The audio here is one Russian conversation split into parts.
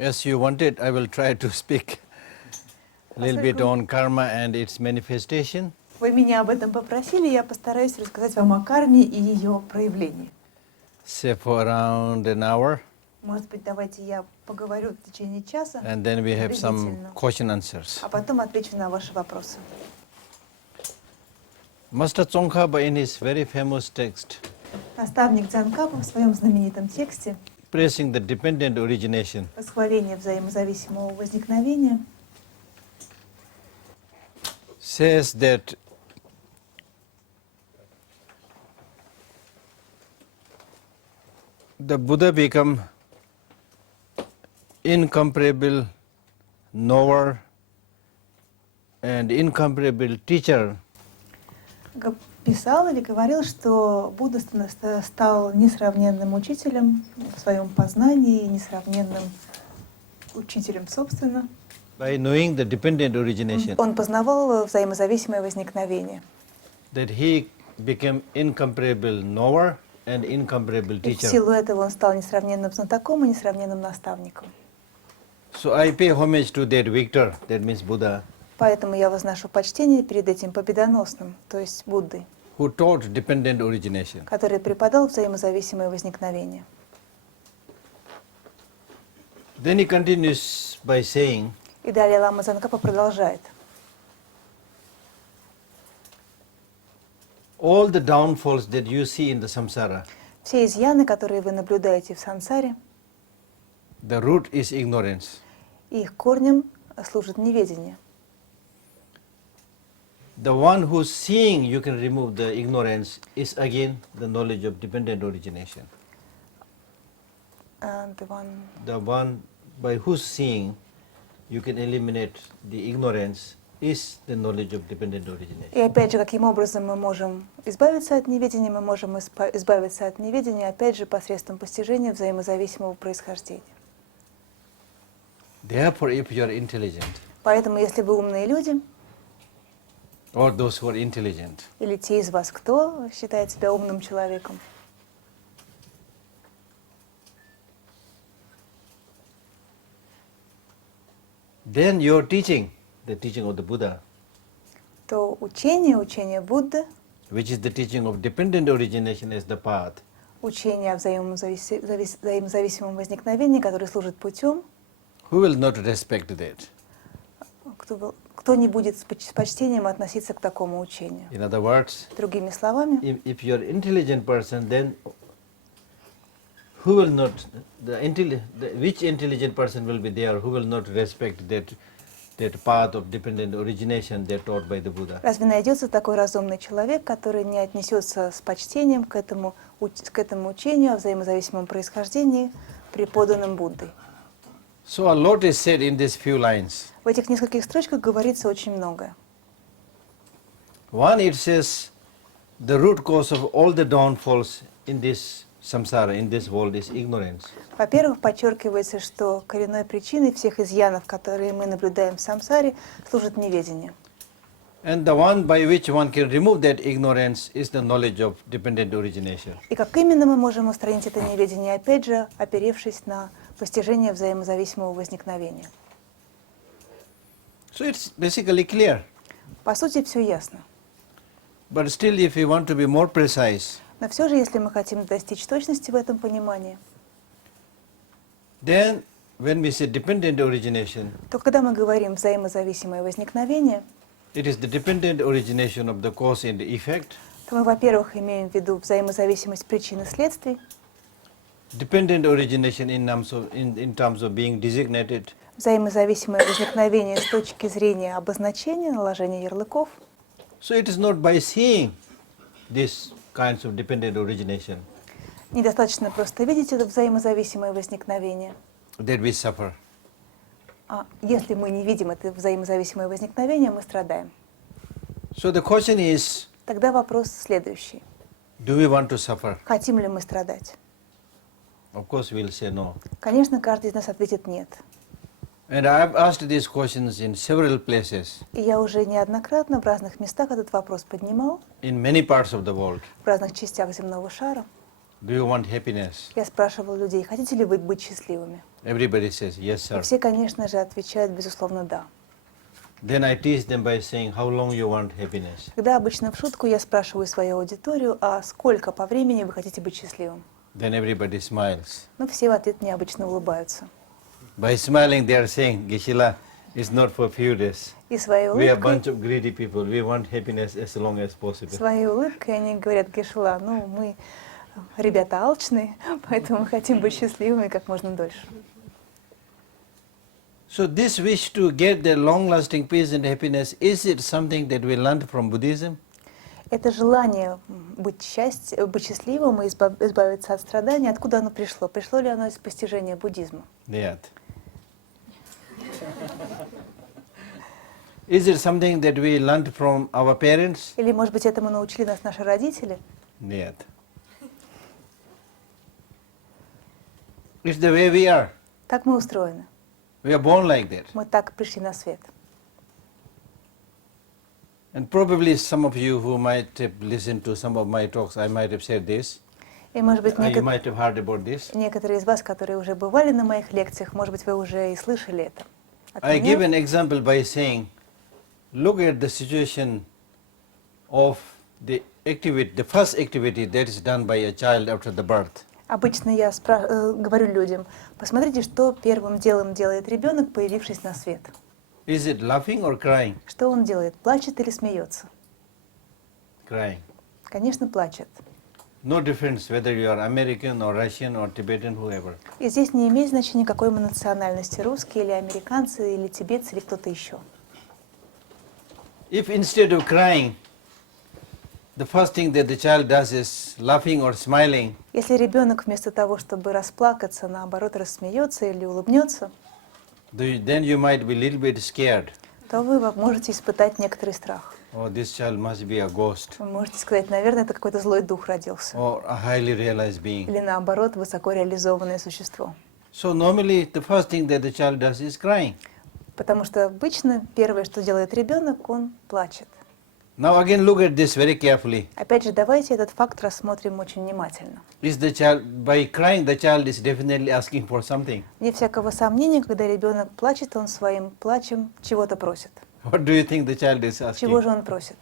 As you wanted, I will try to speak a little bit on karma and its manifestation. Вы меня об этом попросили, я постараюсь рассказать вам о карме и ее проявлении. Say for around an hour. Может быть, давайте я поговорю в течение часа. And then we have some question answers. А потом отвечу на ваши вопросы. Master Tsongkhapa in his very famous text, Наставник Дзянкапа в своем знаменитом тексте praising the dependent origination, «Восхваление взаимозависимого возникновения» says that the Buddha become incomparable knower and incomparable teacher писал или говорил, что Будда стал несравненным учителем в своем познании, несравненным учителем, собственно. by knowing the dependent origination. Он познавал взаимозависимое возникновение. That he became incomparable knower and incomparable И в teacher. силу этого он стал несравненным знатоком и несравненным наставником. So I pay homage to that victor, that means Buddha, Поэтому я возношу почтение перед этим победоносным, то есть Буддой, who taught dependent origination. который преподал взаимозависимое возникновение. Then he continues by saying, И далее Лама Дзянкапа продолжает. all the downfalls that you see in the samsara, Все изъяны, которые вы наблюдаете в сансаре, the root is ignorance. их корнем служит неведение. The one who's seeing you can remove the ignorance is again the knowledge of dependent origination. The one by whose seeing you can eliminate the ignorance is the knowledge of dependent origination. И опять же, каким образом мы можем избавиться от неведения? Мы можем избавиться от неведения, опять же, посредством постижения взаимозависимого происхождения. Therefore, if you are intelligent, Поэтому, если вы умные люди, or those who are intelligent, или те из вас, кто считает себя умным человеком, then your teaching, the teaching of the Buddha, то учение Будды, which is the teaching of dependent origination as the path, учение о взаимозависимом возникновении, которое служит путем, who will not respect that? кто не будет с почтением относиться к такому учению. In other words, Другими словами, if you are intelligent person, then who will not, which intelligent person will be there who will not respect that path of dependent origination that taught by the Buddha? разве найдется такой разумный человек, который не отнесется с почтением к этому учению о взаимозависимом происхождении, преподанном Буддой? So a lot is said in these few lines. В этих нескольких строчках говорится очень многое. One, it says, the root cause of all the downfalls in this samsara, in this world, is ignorance. Во-первых, подчеркивается, что коренной причиной всех изъянов, которые мы наблюдаем в самсаре, служит неведение. And the one by which one can remove that ignorance is the knowledge of dependent origination. И как именно мы можем устранить это неведение, опять же, оперевшись на постижение взаимозависимого возникновения? So it's basically clear. По сути, все ясно. But still, if we want to be more precise, Но все же, если мы хотим достичь точности в этом понимании, then when we say dependent origination, то когда мы говорим взаимозависимое возникновение, it is the dependent origination of the cause and the effect, то мы, во-первых, имеем в виду взаимозависимость причин и следствий, dependent origination in terms of being designated, взаимозависимое возникновение с точки зрения обозначения, наложения ярлыков. So it is not by seeing these kinds of dependent origination Недостаточно просто видеть это взаимозависимое возникновение. that we suffer. А если мы не видим это взаимозависимое возникновение, мы страдаем. So the question is, Тогда вопрос следующий. do we want to suffer? Хотим ли мы страдать? Of course we'll say no. Конечно, каждый из нас ответит «нет». And I've asked these questions in several places, И я уже неоднократно в разных местах этот вопрос поднимал, in many parts of the world. в разных частях земного шара. Do you want happiness? Я спрашивал людей, хотите ли вы быть счастливыми? Everybody says, yes, И sir. все, конечно же, отвечают, безусловно, да. Then I teach them by saying, how long you want happiness? Тогда обычно в шутку я спрашиваю свою аудиторию, а сколько по времени вы хотите быть счастливым? Then everybody smiles. Ну, все в ответ мне обычно улыбаются. By smiling, they are saying, Geshe-la, it's not for few days. И своей We are a bunch улыбкой, of greedy people. We want happiness as long as possible. своей улыбкой они говорят: Геше-ла, ну, мы ребята алчные, поэтому хотим быть счастливыми как можно дольше. So this wish to get the long-lasting peace and happiness, is it something that we learned from Buddhism? Это желание быть счастливым и избавиться от страданий, откуда оно пришло? Пришло ли оно из постижения буддизма? Нет. Is it something that we learned from our parents? Или, может быть, этому научили нас наши родители? Нет. It's the way we are. Так мы устроены. We are born like that. Мы так пришли на свет. And probably some of you who might have listened to some of my talks, I might have said this. И, может быть, You might have heard about this. некоторые из вас, которые уже бывали на моих лекциях, может быть, вы уже и слышали это. От I меня. give an example by saying, look at the situation of the activity, the first activity that is done by a child after the birth. Обычно я говорю людям: посмотрите, что первым делом делает ребенок, появившись на свет. Is it laughing or crying? Что он делает? Плачет или смеется? Crying. Конечно, плачет. No difference whether you are American or Russian or Tibetan, whoever. И здесь не имеет значения, какой мы национальности, русские или американцы, или тибетцы, или кто-то еще. If instead of crying, the first thing that the child does is laughing or smiling, Если ребенок вместо того, чтобы расплакаться, наоборот, рассмеется или улыбнется, then you might be a little bit scared. то вы можете испытать некоторый страх. Oh, this child must be a ghost Вы можете сказать: наверное, это какой-то злой дух родился. or a highly realized being. Или наоборот, высокореализованное существо. So normally the first thing that the child does is crying. Потому что обычно первое, что делает ребенок, он плачет. Now again look at this very carefully. Опять же, давайте этот факт рассмотрим очень внимательно. Is the child, by crying the child is definitely asking for something. Нет всякого сомнения, когда ребенок плачет, он своим плачем чего-то просит. What do you think the child is Чего asking? же он просит?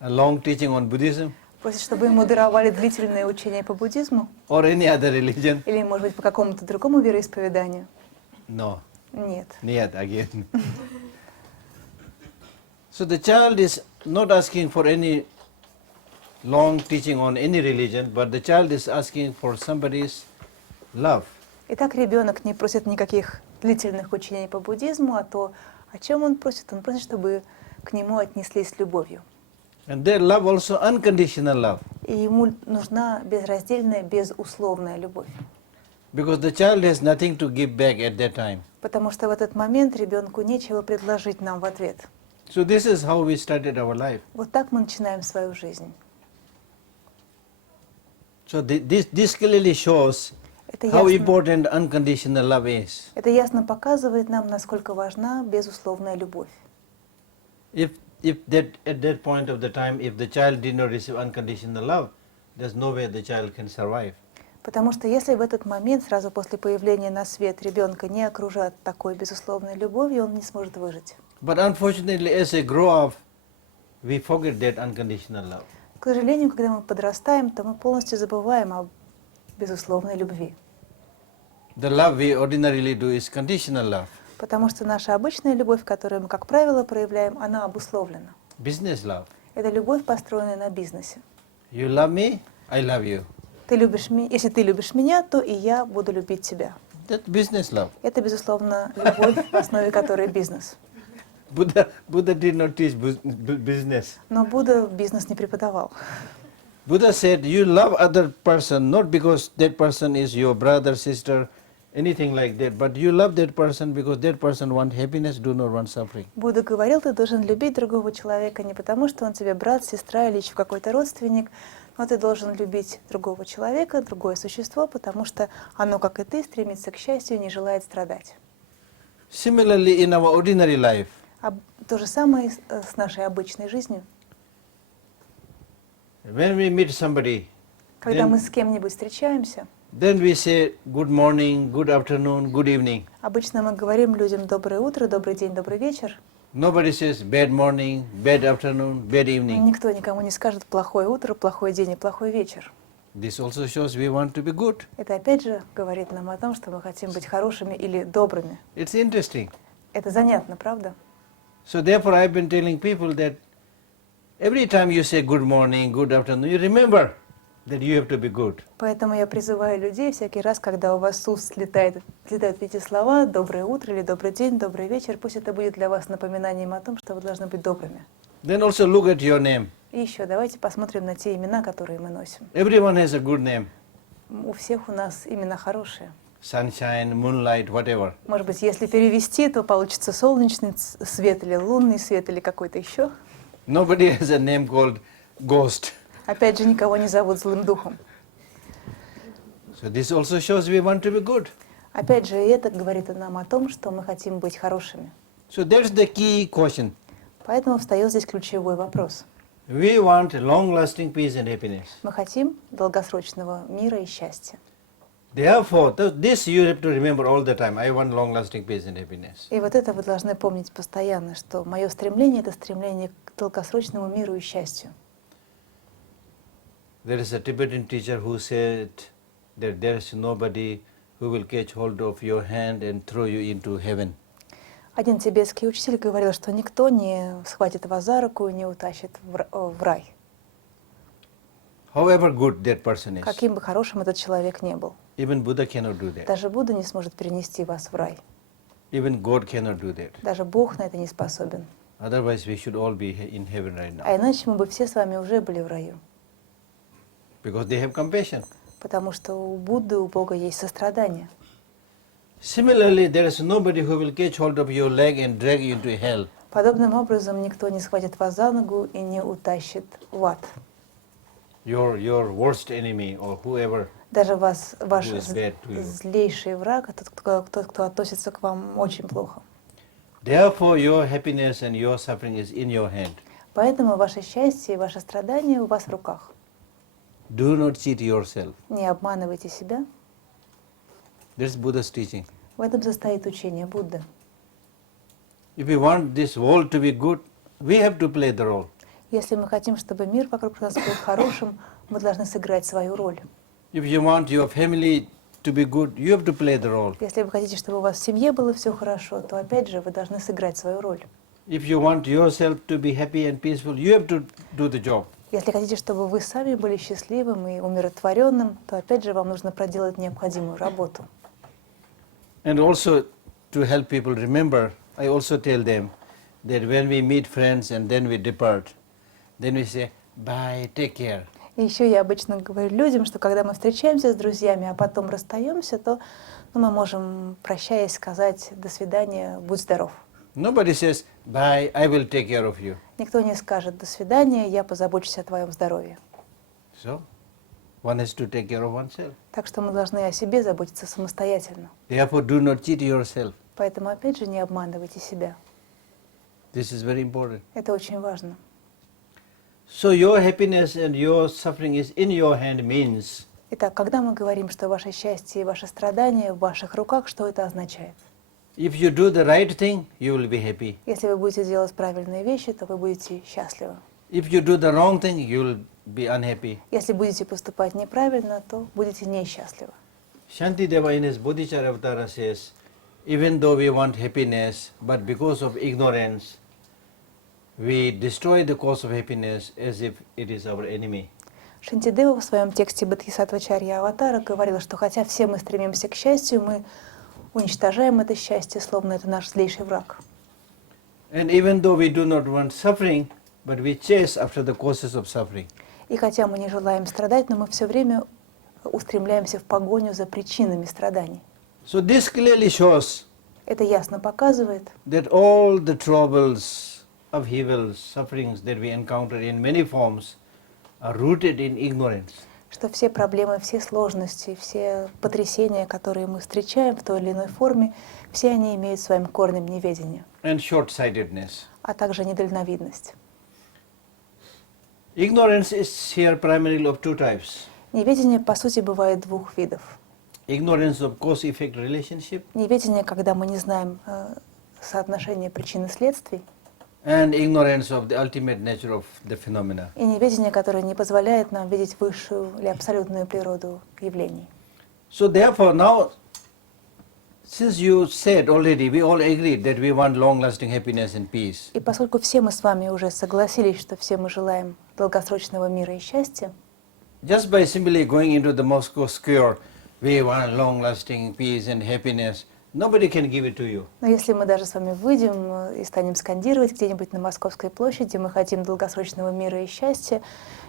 A long teaching on Buddhism Просит, чтобы ему даровали длительное учение по буддизму? or any other religion? Или, может быть, по какому-то другому вероисповеданию? No. Нет. Нет, again. So the child is not asking for any long teaching on any religion, but the child is asking for somebody's love. Итак, ребенок не просит никаких длительных учений по буддизму, а то, о чем он просит? Он просит, чтобы к нему отнеслись с любовью. And their love also unconditional love. И ему нужна безраздельная, безусловная любовь. Because the child has nothing to give back at that time. Потому что в этот момент ребенку нечего предложить нам в ответ. So this is how we started our life. Вот так мы начинаем свою жизнь. So this clearly shows Это how ясно, important unconditional love is. это ясно показывает нам, насколько важна безусловная любовь. If that at that point of the time, if the child did not receive unconditional love, there's no way the child can survive. Потому что если в этот момент, сразу после появления на свет, ребенка не окружат такой безусловной любовью, он не сможет выжить. But unfortunately, as they grow up, we forget that unconditional love. К сожалению, когда мы подрастаем, то мы полностью забываем о безусловной любви. The love we ordinarily do is conditional love. Потому что наша обычная любовь, которую мы, как правило, проявляем, она обусловлена. Business love. Это любовь, построенная на бизнесе. You love me, I love you. Если ты любишь меня, то и я буду любить тебя. That's business love. Это, безусловно, любовь, в основе которой бизнес. Buddha did not teach business. Но Будда бизнес не преподавал. Buddha said, you love other person not because that person is your brother, sister, anything like that, but you love that person because that person want happiness, do not want suffering. Будда говорил: ты должен любить другого человека не потому, что он тебе брат, сестра или еще какой-то родственник, но ты должен любить другого человека, другое существо, потому что оно, как и ты, стремится к счастью и не желает страдать. Similarly, in our ordinary life, А то же самое с нашей обычной жизнью. when we meet somebody, Когда then мы с кем-нибудь встречаемся, then we say good morning, good afternoon, good evening. Обычно мы говорим людям доброе утро, добрый день, добрый вечер. Nobody says bad morning, bad afternoon, bad evening. Никто никому не скажет плохое утро, плохой день и плохой вечер. This also shows we want to be good. Это опять же говорит нам о том, что мы хотим быть хорошими или добрыми. It's interesting. Это занятно, правда? So therefore I've been telling people that every time you say good morning, good afternoon, you remember that you have to be good. Поэтому я призываю людей всякий раз, когда у вас с уст слетают эти слова «доброе утро» или «добрый день», «добрый вечер», пусть это будет для вас напоминанием о том, что вы должны быть добрыми. Then also look at your name. И еще давайте посмотрим на те имена, которые мы носим. Everyone has a good name. У всех у нас имена хорошие. Sunshine, moonlight, whatever. Может быть, если перевести, то получится солнечный свет или лунный свет или какой-то еще. Nobody has a name called ghost. Опять же, никого не зовут злым духом. So this also shows we want to be good. Опять же, и это говорит нам о том, что мы хотим быть хорошими. So that's the key question. Поэтому встает здесь ключевой вопрос. We want long-lasting peace and happiness. Мы хотим долгосрочного мира и счастья. Therefore, this you have to remember all the time. I want long-lasting peace and happiness. И вот это вы должны помнить постоянно, что мое стремление – это стремление к долгосрочному миру и счастью. There is a Tibetan teacher who said that there is nobody who will catch hold of your hand and throw you into heaven. Один тибетский учитель говорил, что никто не схватит вас за руку и не утащит в рай. However good that person is. Каким бы хорошим этот человек не был. Even Buddha cannot do that. Даже Будда не сможет перенести вас в рай. Even God cannot do that. Даже Бог на это не способен. Otherwise we should all be in heaven right now. А иначе мы бы все с вами уже были в раю. Because they have compassion. Потому что у Будды, у Бога есть сострадание. Similarly, there is nobody who will catch hold of your leg and drag you into hell. Подобным образом никто не схватит вас за ногу и не утащит в ад. Your worst enemy or whoever. Даже ваш Who is bad to you. злейший враг, тот, кто относится к вам очень плохо. Therefore, your happiness and your suffering is in your hand. Поэтому ваше счастье и ваше страдание у вас в руках. Do not cheat yourself. Не обманывайте себя. That's Buddha's teaching. В этом состоит учение Будды. If we want this world to be good, we have to play the role. Если мы хотим, чтобы мир вокруг нас был хорошим, мы должны сыграть свою роль. If you want your family to be good, you have to play the role. Если вы хотите, чтобы у вас в семье было все хорошо, то опять же вы должны сыграть свою роль. If you want yourself to be happy and peaceful, you have to do the job. Если хотите, чтобы вы сами были счастливым и умиротворенным, то опять же вам нужно проделать необходимую работу. And also to help people remember, I also tell them that when we meet friends and then we depart, then we say, bye, take care. И еще я обычно говорю людям, что когда мы встречаемся с друзьями, а потом расстаемся, то мы можем, прощаясь, сказать «до свидания, будь здоров». Nobody says, bye, I will take care of you. Никто не скажет «до свидания, я позабочусь о твоем здоровье». So, one has to take care of oneself. Так что мы должны о себе заботиться самостоятельно. Therefore, do not cheat yourself. Поэтому, опять же, не обманывайте себя. This is very important. Это очень важно. So your happiness and your suffering is in your hand means Итак, когда мы говорим, что ваше счастье и ваше страдание в ваших руках, что это означает? if you do the right thing, you will be happy. Если вы будете делать правильные вещи, то вы будете счастливы. If you do the wrong thing, you will be unhappy. Если будете поступать неправильно, то будете несчастливы. Shantideva in his Bodhisattva says, even though we want happiness, but because of ignorance, we destroy the cause of happiness as if it is our enemy. Шантидева в своем тексте Бодхисаттвачарья Аватара говорила, что хотя все мы стремимся к счастью, мы уничтожаем это счастье, словно это наш злейший враг. And even though we do not want suffering, but we chase after the causes of suffering. И хотя мы не желаем страдать, но мы все время устремляемся в погоню за причинами страданий. So this clearly shows Это ясно показывает, that all the troubles, upheavals, sufferings that we encounter in many forms are rooted in ignorance. что все проблемы, все сложности, все потрясения, которые мы встречаем в той или иной форме, все они имеют своим корнем неведение, And short-sightedness. а также недальновидность. Ignorance is here primarily of two types. Неведение, по сути, бывает двух видов. ignorance of cause-effect relationship, Неведение, когда мы не знаем соотношение причин и следствий, and ignorance of the ultimate nature of the phenomena. и неведение, которое не позволяет нам видеть высшую или абсолютную природу явлений. So therefore now, since you said already, we all agreed that we want long-lasting happiness and peace. И поскольку все мы с вами уже согласились, что все мы желаем долгосрочного мира и счастья, Just by simply going into the Moscow square, we want long-lasting peace and happiness. Nobody can give it to you. но если мы даже с вами выйдем и станем скандировать где-нибудь на Московской площади, мы хотим долгосрочного мира и счастья,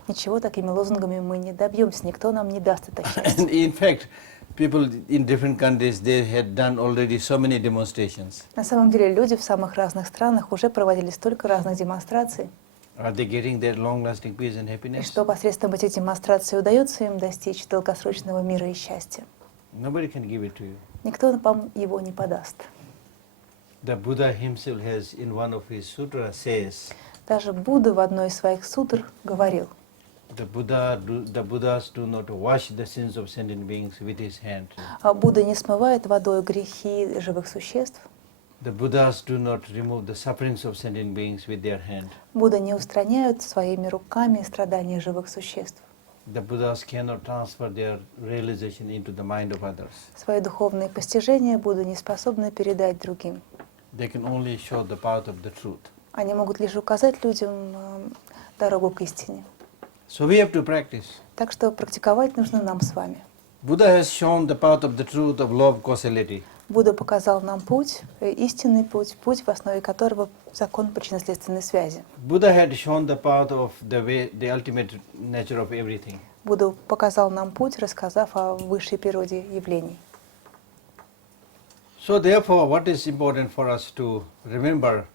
ничего такими лозунгами мы не добьемся, никто нам не даст это счастье. And in fact, people in different countries, they had done already so many demonstrations. На самом деле люди в самых разных странах уже проводили столько разных демонстраций, Are they getting that long-lasting peace and и happiness? что посредством этих демонстраций удается им достичь долгосрочного мира и счастья. Nobody can give it to you. Никто вам его не подаст. The Buddha himself has, in one of his sutras, says, Даже Будда в одной из своих сутр говорил, the Buddhas do not wash the sins of sentient beings with his hand. а Будда не смывает водой грехи живых существ, The Buddhas do not remove the sufferings of sentient beings with their hand. Будда не устраняют своими руками страдания живых существ. The Buddhas cannot transfer their realization into the mind of others. Свои духовные постижения Будда не способны передать другим. They can only show the path of the truth. Они могут лишь указать людям дорогу к истине. So we have to practice. Так что практиковать нужно нам с вами. Buddha has shown the path of the truth of law of causality. Будда показал нам путь, истинный путь, путь, в основе которого закон причинно-следственной связи. Buddha had shown the path of the way, the ultimate nature of everything. Будда показал нам путь, рассказав о высшей природе явлений. So therefore, what is important for us to remember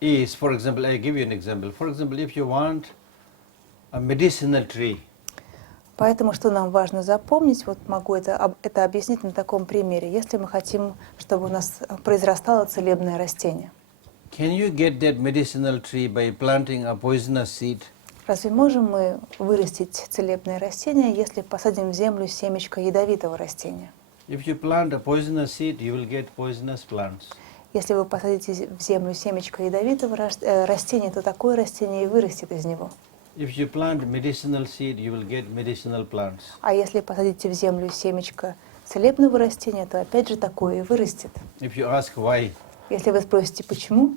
is, for example, I give you an example. For example, if you want a medicinal tree, Поэтому, что нам важно запомнить, вот могу это объяснить на таком примере. Если мы хотим, чтобы у нас произрастало целебное растение, can you get that medicinal tree by planting a poisonous seed? разве можем мы вырастить целебное растение, если посадим в землю семечко ядовитого растения? If you plant a poisonous seed, you will get poisonous plants. Если вы посадите в землю семечко ядовитого растения, то такое растение и вырастет из него. If you plant medicinal seed, you will get medicinal plants. А если посадите в землю семечко целебного растения, то опять же такое и вырастет. If you ask why, Если вы спросите, почему,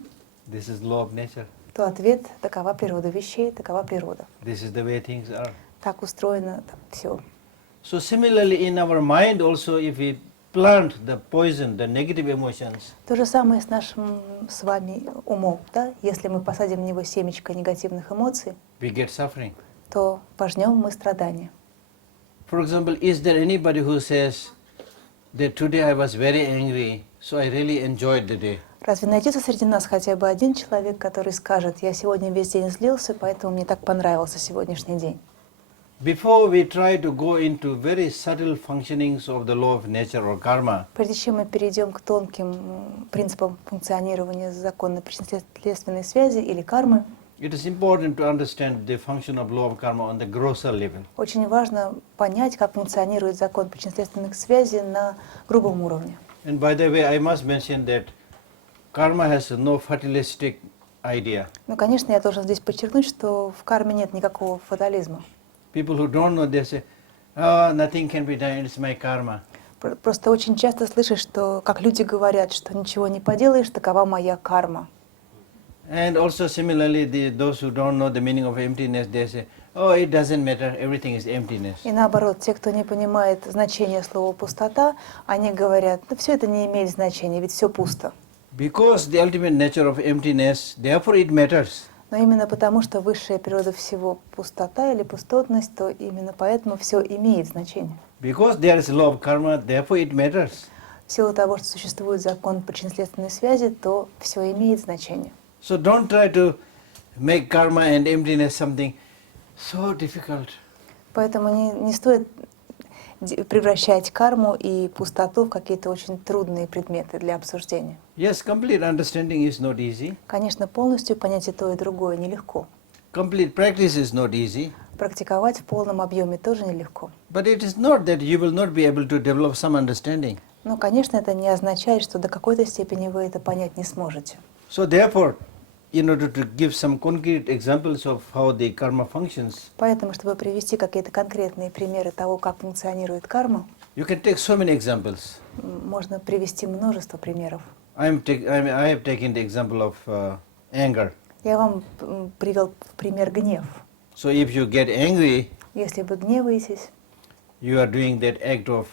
this is law of nature. то ответ – такова природа вещей, такова природа. This is the way things are. Так устроено все. So similarly, in our mind also, if we plant the poison, the negative emotions, То же самое с нашим с вами умом. Да? Если мы посадим в него семечко негативных эмоций, we get suffering. то пожнем мы страдания. For example, is there anybody who says that today I was very angry, so I really enjoyed the day? Разве найдется среди нас хотя бы один человек, который скажет, я сегодня весь день злился, поэтому мне так понравился сегодняшний день? Before we try to go into very subtle functionings of the law of nature or karma, Прежде чем мы перейдем к тонким принципам функционирования закона причинно-следственной связи или кармы, it is important to understand the function of law of karma on the grosser level. очень важно понять, как функционирует закон причинно-следственных связей на грубом уровне. And by the way, I must mention that karma has no fatalistic idea. Ну, конечно, я должен здесь подчеркнуть, что в карме нет никакого фатализма. People who don't know, they say, oh, nothing can be done, it's my karma. Просто очень часто слышишь, что, как люди говорят, что ничего не поделаешь, такова моя карма. And also similarly, those who don't know the meaning of emptiness, they say, oh, it doesn't matter, everything is emptiness. И наоборот, те, кто не понимает значение слова «пустота», они говорят, да все это не имеет значения, ведь все пусто. Because the ultimate nature of emptiness, therefore it matters. Но именно потому, что высшая природа всего пустота или пустотность, то именно поэтому все имеет значение. Because there is law of karma, therefore it matters. В силу того, что существует закон причинно-следственной связи, то все имеет значение. So don't try to make karma and emptiness something so difficult. Поэтому не стоит превращать карму и пустоту в какие-то очень трудные предметы для обсуждения. Yes, complete understanding is not easy. Конечно, полностью понять и то, и другое нелегко. Complete practice is not easy. практиковать в полном объеме тоже нелегко. But it is not that you will not be able to develop some understanding. Но, конечно, это не означает, что до какой-то степени вы это понять не сможете. So therefore, in order to give some concrete examples of how the karma functions, Поэтому, чтобы привести какие-то конкретные примеры того, как функционирует карма, you can take so many examples. можно привести множество примеров. I have taken the example of anger. Я вам привел в пример гнев. So if you get angry, Если вы гневаетесь, you are doing that act of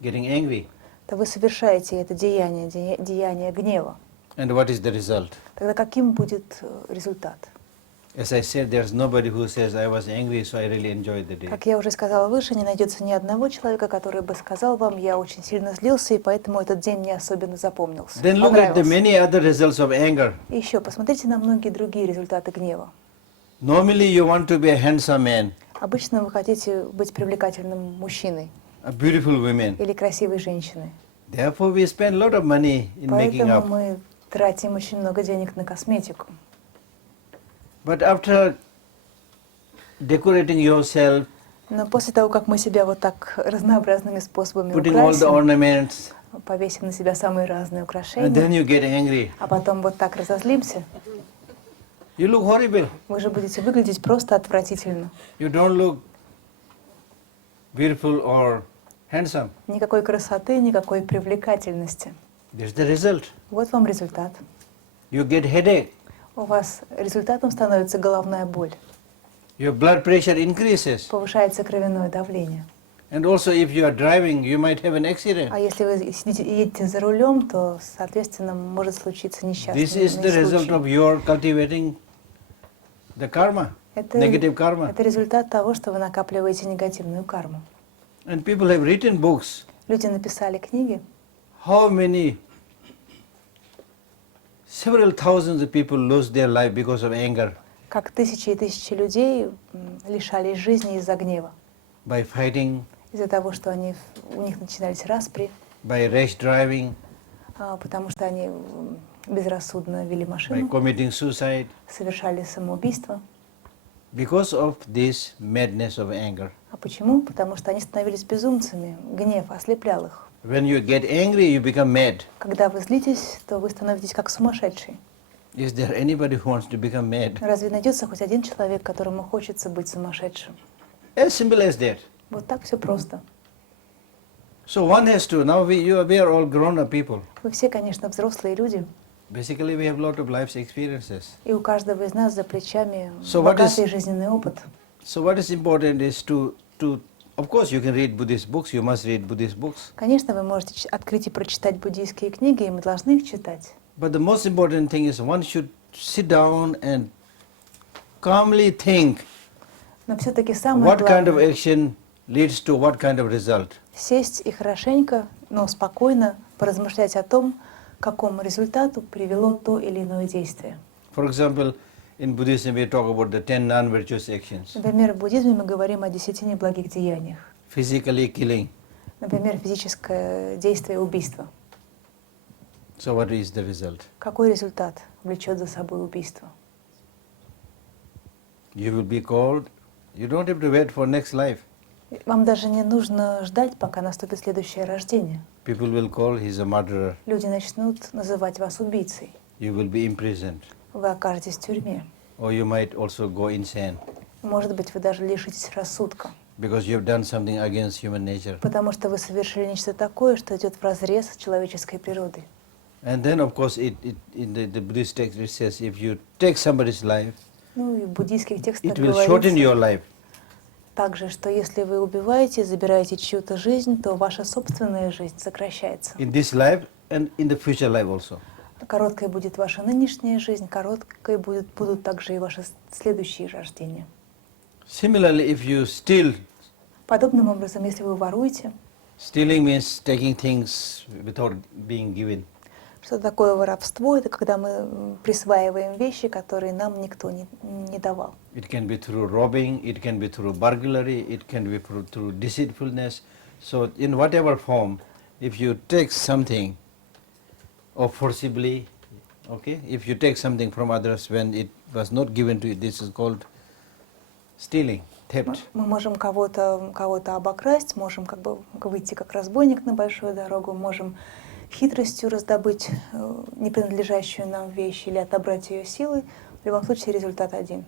getting angry. то вы совершаете это деяние гнева. And what is the result? Тогда каким будет результат? As I said, there's nobody who says I was angry, so I really enjoyed the day. Как я уже сказала выше, не найдется ни одного человека, который бы сказал вам: я очень сильно злился, и поэтому этот день мне особенно запомнился. Then look at the many other results of anger. И еще посмотрите на многие другие результаты гнева. Normally you want to be a handsome man, Обычно вы хотите быть привлекательным мужчиной a beautiful woman. или красивой женщиной. Therefore we spend a lot of money in making Поэтому up. мы тратим очень много денег на косметику. But after decorating yourself, Но после того, как мы себя вот так разнообразными способами putting all the украсим, ornaments, повесим на себя самые разные and украшения, then you get angry, а потом вот так разозлимся, you look horrible. вы же будете выглядеть просто отвратительно. You don't look beautiful or handsome. Никакой красоты, никакой привлекательности. That's the result. Вот вам результат. You get headache. У вас результатом становится головная боль, Your blood pressure increases. повышается кровяное давление. And also if you are driving, you might have an accident. А если вы едете за рулем, то, соответственно, может случиться несчастный This is the result of your cultivating the karma, negative karma. Это результат того, что вы накапливаете негативную карму. And people have written books. Люди написали книги, How many, several thousands of people lose their life because of anger, как тысячи и тысячи людей лишались жизни из-за гнева, by fighting, из-за того, что у них начинались распри, by rash driving, потому что они безрассудно вели by машину, committing suicide, совершали самоубийство. because of this madness of anger. А почему? Потому что они становились безумцами, гнев ослеплял их. When you get angry, you become mad. Когда вы злитесь, то вы становитесь как сумасшедший. Is there anybody who wants to become mad? Разве найдется хоть один человек, которому хочется быть сумасшедшим? As simple as that. Вот так все просто. So one has to, now we are all grown-up people. Вы все, конечно, взрослые люди, Basically, we have a lot of life's experiences. и у каждого из нас за плечами So what богатый жизненный опыт. So what is important is to of course you can read Buddhist books, you must read Buddhist books. Конечно, вы можете открыть и прочитать буддийские книги, и мы должны их читать. But the most important thing is one should sit down and calmly think Но все-таки самое what kind of главное action leads to what kind of result. — сесть и хорошенько, но спокойно поразмышлять о том, к какому результату привело то или иное действие. For example, in Buddhism we talk about the 10 non-virtuous actions. Например, в буддизме мы говорим о 10 неблагих деяниях. Physically killing. Например, физическое действие убийства. So what is the result? Какой результат влечет за собой убийство? You will be called, you don't have to wait for next life. Вам даже не нужно ждать, пока наступит следующее рождение. People will call, he's a murderer. Люди начнут называть вас убийцей. You will be imprisoned. Вы окажетесь в тюрьме. Or you might also go insane Может быть, вы даже лишитесь рассудка, because you have done something against human nature. потому что вы совершили нечто такое, что идет вразрез с человеческой природой. And then, of course, in the Buddhist text it says, if you take somebody's life, Ну и в буддийских текстах it will shorten your говорится life. также, что если вы убиваете, забираете чью-то жизнь, то ваша собственная жизнь сокращается. In this life and in the future life also. Короткой будет ваша нынешняя жизнь, короткой будут также и ваши следующие рождения. Similarly, if you steal, Подобным образом, если вы воруете, stealing means taking things without being given. что такое воровство? Это когда мы присваиваем вещи, которые нам никто не давал. It can be through robbing, it can be through burglary, it can be through deceitfulness. So in whatever form, if you take something or forcibly, okay, if you take something from others when it was not given to you, this is called stealing, theft. Мы можем кого-то обокрасть, можем как бы выйти как разбойник на большую дорогу, можем хитростью раздобыть не принадлежащую нам вещь или отобрать ее силой. В любом случае результат один.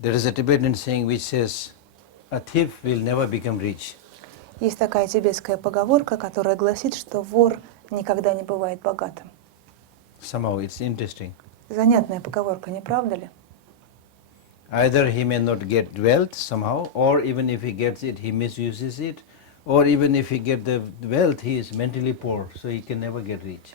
There is a Tibetan saying which says, a thief will never become rich. Есть такая тибетская поговорка, которая гласит, что вор никогда не бывает богатым. Somehow it's interesting. Занятная поговорка, не правда ли? Either he may not get wealth somehow, or even if he gets it, he misuses it, or even if he gets the wealth, he is mentally poor, so he can never get rich.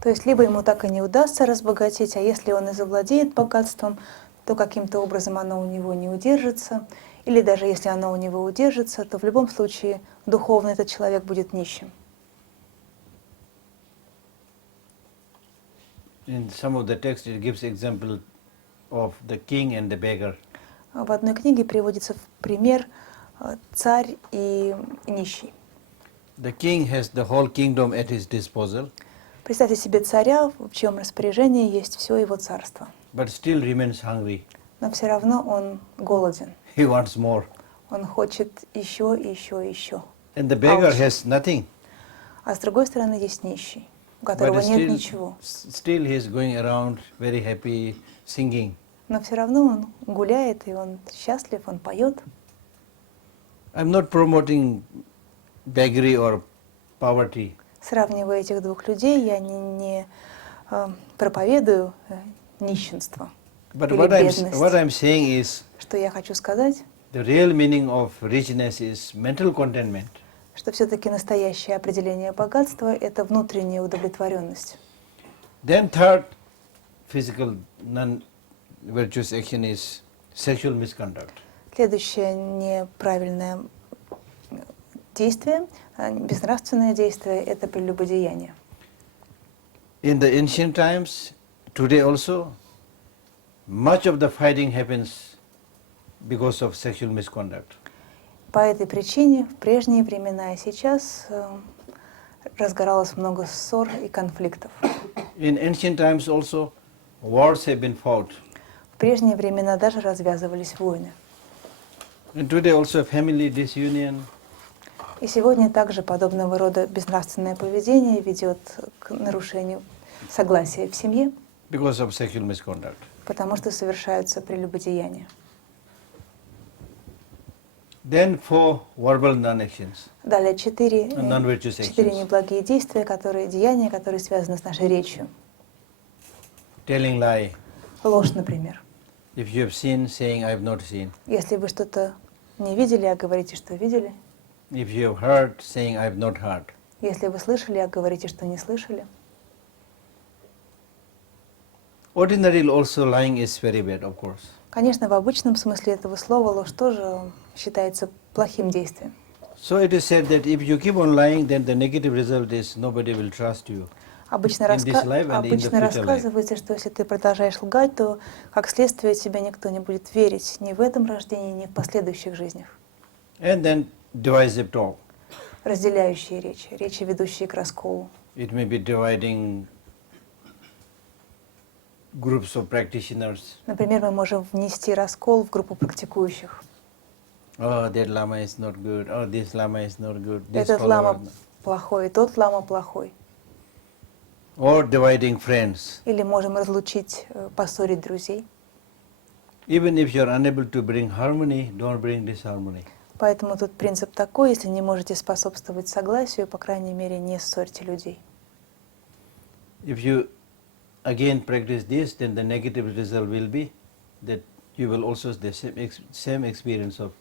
То есть либо ему так и не удастся разбогатеть, а если он и завладеет богатством, то каким-то образом оно у него не удержится, или даже если оно у него удержится, то в любом случае духовно этот человек будет нищим. In some of the text it gives example of the king and the beggar. В одной книге приводится в пример царь и нищий. The king has the whole kingdom at his disposal, Представьте себе царя, в чьем распоряжении есть все его царство. but still remains hungry. Но все равно он голоден. He wants more. Он хочет еще, еще, еще. And the beggar has nothing, А с другой стороны есть нищий, у but которого нет ничего. still he is going around very happy, singing. Но все равно он гуляет, и он счастлив, он поет. I'm not promoting beggary or poverty. Сравнивая этих двух людей, я не проповедую нищенство But или what бедность. I'm saying is, Что я хочу сказать, the real meaning of richness is mental contentment. что все-таки настоящее определение богатства — это внутренняя удовлетворенность. Then third physical non-virtuous action is sexual misconduct. Следующее неправильное действие, безнравственное действие — это прелюбодеяние. In the ancient times, today also, much of the fighting happens because of sexual misconduct. По этой причине в прежние времена и сейчас разгоралось много ссор и конфликтов. In ancient times also, wars have been fought. В прежние времена даже развязывались войны. And today also family disunion, И сегодня также подобного рода безнравственное поведение ведет к нарушению согласия в семье, because of sexual misconduct. потому что совершаются прелюбодеяния. Then four verbal non-actions, Далее четыре non-virtuous actions. неблагие действия, деяния, которые связаны с нашей речью. Telling lie. Ложь, например. If you have seen, saying I have not seen. Если вы что-то не видели, а говорите, что видели. If you have heard, saying I have not heard. Если вы слышали, а говорите, что не слышали. Ordinarily also lying is very bad, of course. Конечно, в обычном смысле этого слова ложь тоже считается плохим действием. So it is said that if you keep on lying, then the negative result is nobody will trust you. Обычно In this life and in the future life. рассказывается, что если ты продолжаешь лгать, то как следствие тебя никто не будет верить ни в этом рождении, ни в последующих жизнях. And then divisive talk. Разделяющие речи, речи, ведущие к расколу. It may be dividing groups of practitioners. Например, мы можем внести раскол в группу практикующих. Oh, that lama is not good. Oh, this lama is not good. This Этот follower. лама плохой, тот лама плохой. Or dividing friends. Или можем разлучить, поссорить друзей. Even if you are unable to bring harmony, don't bring disharmony. Поэтому тут принцип такой: если не можете способствовать согласию, по крайней мере, не ссорьте людей. If you again practice this, then the negative result will be that you will also the same experience of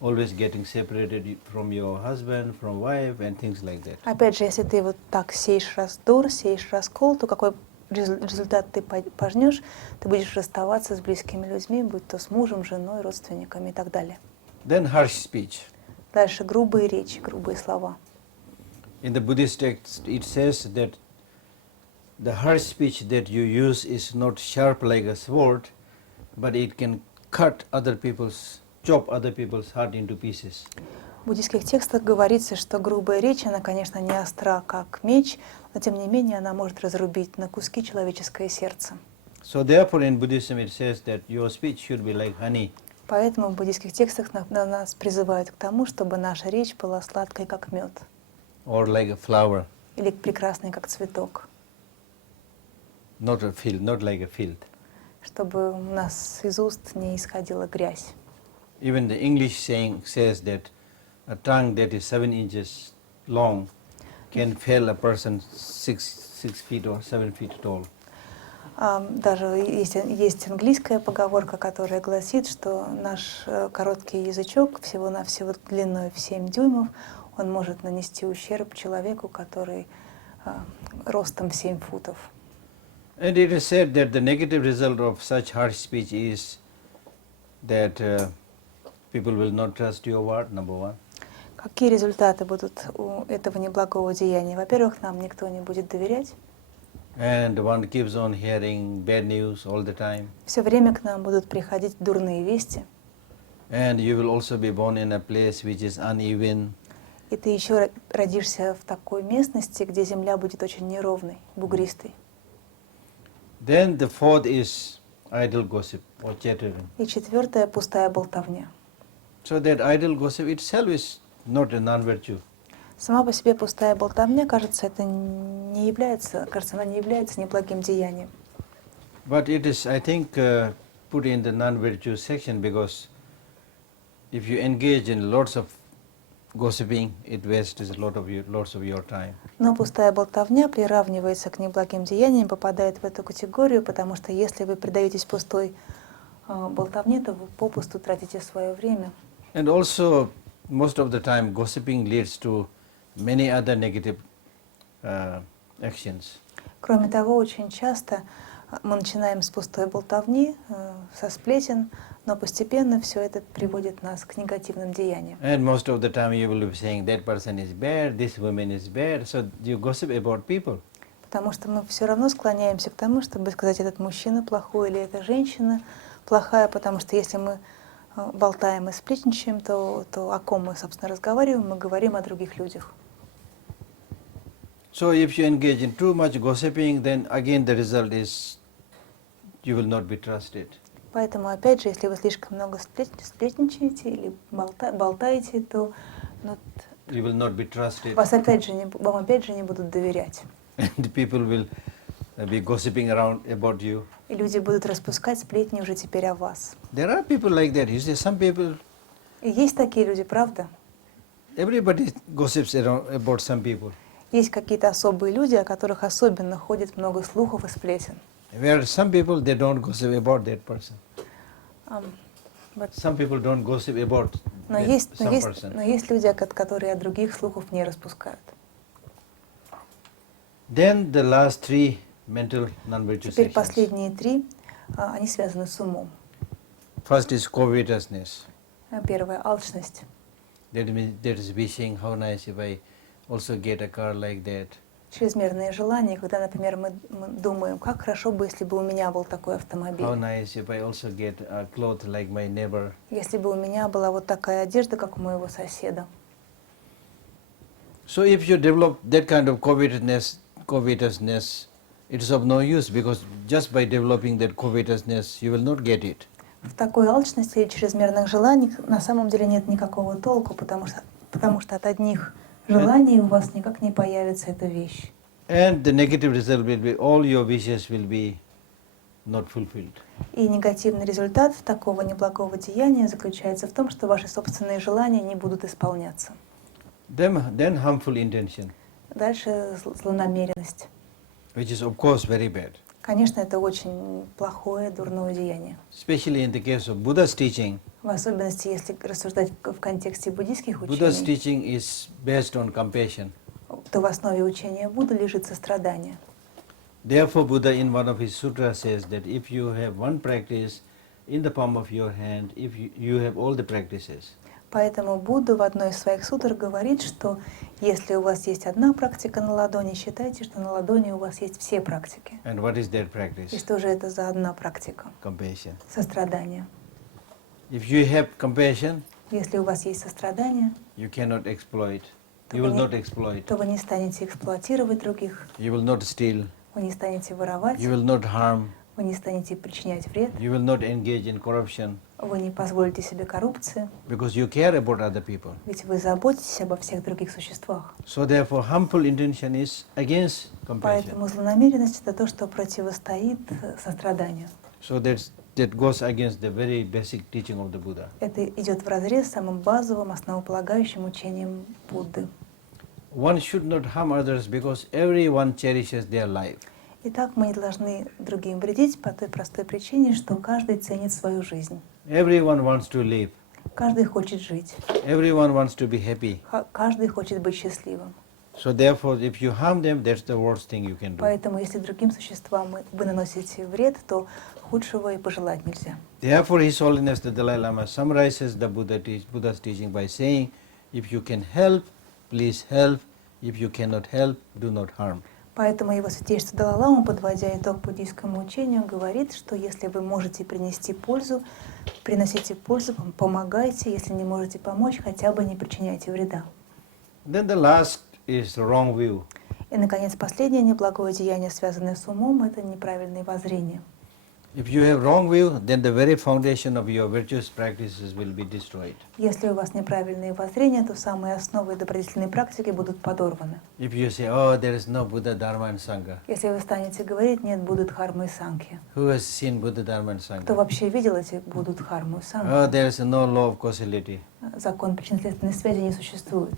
always getting separated from your husband, from wife, and things like that. Опять же, если ты вот так сеешь раздор, сеешь раскол, то какой результат ты пожнешь? Ты будешь расставаться с близкими людьми, будь то с мужем, женой, родственниками и так далее. Then harsh speech. Дальше грубые речи, грубые слова. In the Buddhist text, it says that the harsh speech that you use is not sharp like a sword, but it can chop other people's heart into pieces. В буддийских текстах говорится, что грубая речь, она, конечно, не остра, как меч, но тем не менее она может разрубить на куски человеческое сердце. So therefore in Buddhism it says that your speech should be like honey. Поэтому в буддийских текстах нас призывают к тому, чтобы наша речь была сладкой, как мед, Or like a flower, или прекрасной, как цветок, not like a field. чтобы у нас из уст не исходила грязь. Even the English saying says that a tongue that is 7 inches long can fail a person 6 feet or 7 feet tall. Даже есть английская поговорка, которая гласит, что наш короткий язычок всего-навсего длиной в 7 дюймов, он может нанести ущерб человеку, который ростом в 7 футов. And it is said that the negative result of such harsh speech is that people will not trust your word, number one. Какие результаты будут у этого неблагого деяния? Во-первых, нам никто не будет доверять. And one keeps on hearing bad news all the time. Все время к нам будут приходить дурные вести. And you will also be born in a place which is uneven. И ты еще родишься в такой местности, где земля будет очень неровной, бугристой. Then the fourth is idle gossip or chattering. И четвертое — пустая болтовня. So that idle gossip itself is not a non-virtue. Сама по себе пустая болтовня, кажется, она не является неблагим деянием. But it is, I think, put in the non-virtue section because if you engage in lots of gossiping, it wastes lots of your time. Но пустая болтовня приравнивается к неблагим деяниям, попадает в эту категорию, потому что если вы предаетесь пустой болтовне, то вы попусту тратите свое время. And also, most of the time, gossiping leads to many other negative actions. Кроме того, очень часто мы начинаем с пустой болтовни, со сплетен, но постепенно все это приводит нас к негативным деяниям. And most of the time you will be saying that person is bad, this woman is bad, so you gossip about people. Потому что мы все равно склоняемся к тому, чтобы сказать, этот мужчина плохой или эта женщина плохая, потому что если мы болтаем и сплетничаем, то о ком мы, собственно, разговариваем, мы говорим о других людях. So if you engage in too much gossiping, then again the result is you will not be trusted. Поэтому, опять же, если вы слишком много сплетничаете или болтаете, то You will not be trusted. вам опять же не будут доверять. And people will be gossiping around about you. И люди будут распускать сплетни уже теперь о вас. There are people like that. You see, some people. И есть такие люди, правда? Everybody gossips about some people. Есть какие-то особые люди, о которых особенно ходит много слухов и сплетен. Where some people they don't gossip about that person. Some people don't gossip about some person. Но есть люди, которые о других слухов не распускают. Then the last three mental non-virtue Теперь sections. последние три, они связаны с умом. First is covetousness. Первое — алчность. That is wishing, how nice if I also get a car like that. Чрезмерное желание, когда, например, мы думаем, как хорошо бы, если бы у меня был такой автомобиль. How nice if I also get a cloth like my neighbor. Если бы у меня была вот такая одежда, как у моего соседа. So if you develop that kind of covetousness, it is of no use because just by developing that covetousness, you will not get it. В такой алчности или чрезмерных желаниях на самом деле нет никакого толку, потому что от одних желаний у вас никак не появится эта вещь. And the negative result will be all your wishes will be not fulfilled. И негативный результат такого неблагого деяния заключается в том, что ваши собственные желания не будут исполняться. Then harmful intention. Дальше злонамеренность. Which is of course very bad. Конечно, это очень плохое, дурное деяние. Especially in the case of Buddha's teaching. В особенности, если рассуждать в контексте буддийских Buddha's учений, teaching is based on compassion. то в основе учения Будды лежит сострадание. Therefore, Buddha in one of his sutras says that if you have one practice in the palm of your hand, if you have all the practices. Поэтому Будда в одной из своих сутр говорит, что если у вас есть одна практика на ладони, считайте, что на ладони у вас есть все практики. And what is that practice? И что же это за одна практика? Compassion. Сострадание. If you have compassion, Если у вас есть сострадание, you cannot exploit. You will not exploit. то вы не станете эксплуатировать других, You will not steal. вы не станете воровать, You will not harm. Вы не станете причинять вред. You will not engage in corruption. Вы не позволите себе коррупции. Because you care about other people. Ведь вы заботитесь обо всех других существах. So therefore, harmful intention is against compassion. Поэтому злонамеренность — это то, что противостоит состраданию. So that goes against the very basic teaching of the Buddha. Это идет вразрез с самым базовым, основополагающим учением Будды. One should not harm others because everyone cherishes their life. Итак, мы не должны другим вредить по той простой причине, что каждый ценит свою жизнь. Everyone wants to live. Каждый хочет жить. Everyone wants to be happy. Каждый хочет быть счастливым. So therefore, if you harm them, that's the worst thing you can do. Поэтому, если другим существам вы наносите вред, то худшего и пожелать нельзя. Therefore, His Holiness the Dalai-Lama summarizes the Buddha's teaching by saying, if you can help, please help. If you cannot help, do not harm. Поэтому Его Святейшество Далай-ламы, подводя итог буддийскому учению, говорит, что если вы можете принести пользу, приносите пользу, помогайте, если не можете помочь, хотя бы не причиняйте вреда. Then the last is wrong view. И, наконец, последнее неблагое деяние, связанное с умом, это неправильные воззрения. If you have wrong view, then the very foundation of your virtuous practices will be destroyed. Если у вас неправильные воззрения, то самые основы добродетельной практики будут подорваны. If you say, oh, there is no Buddha, Dharma and Sangha. Если вы станете говорить, нет Будды, Дхармы и Сангхи. Who has seen Buddha, Dharma and Sangha? Кто вообще видел эти Будду, Дхарму и Сангхи? Oh, there is no law of causality. Закон причинно-следственной связи не существует.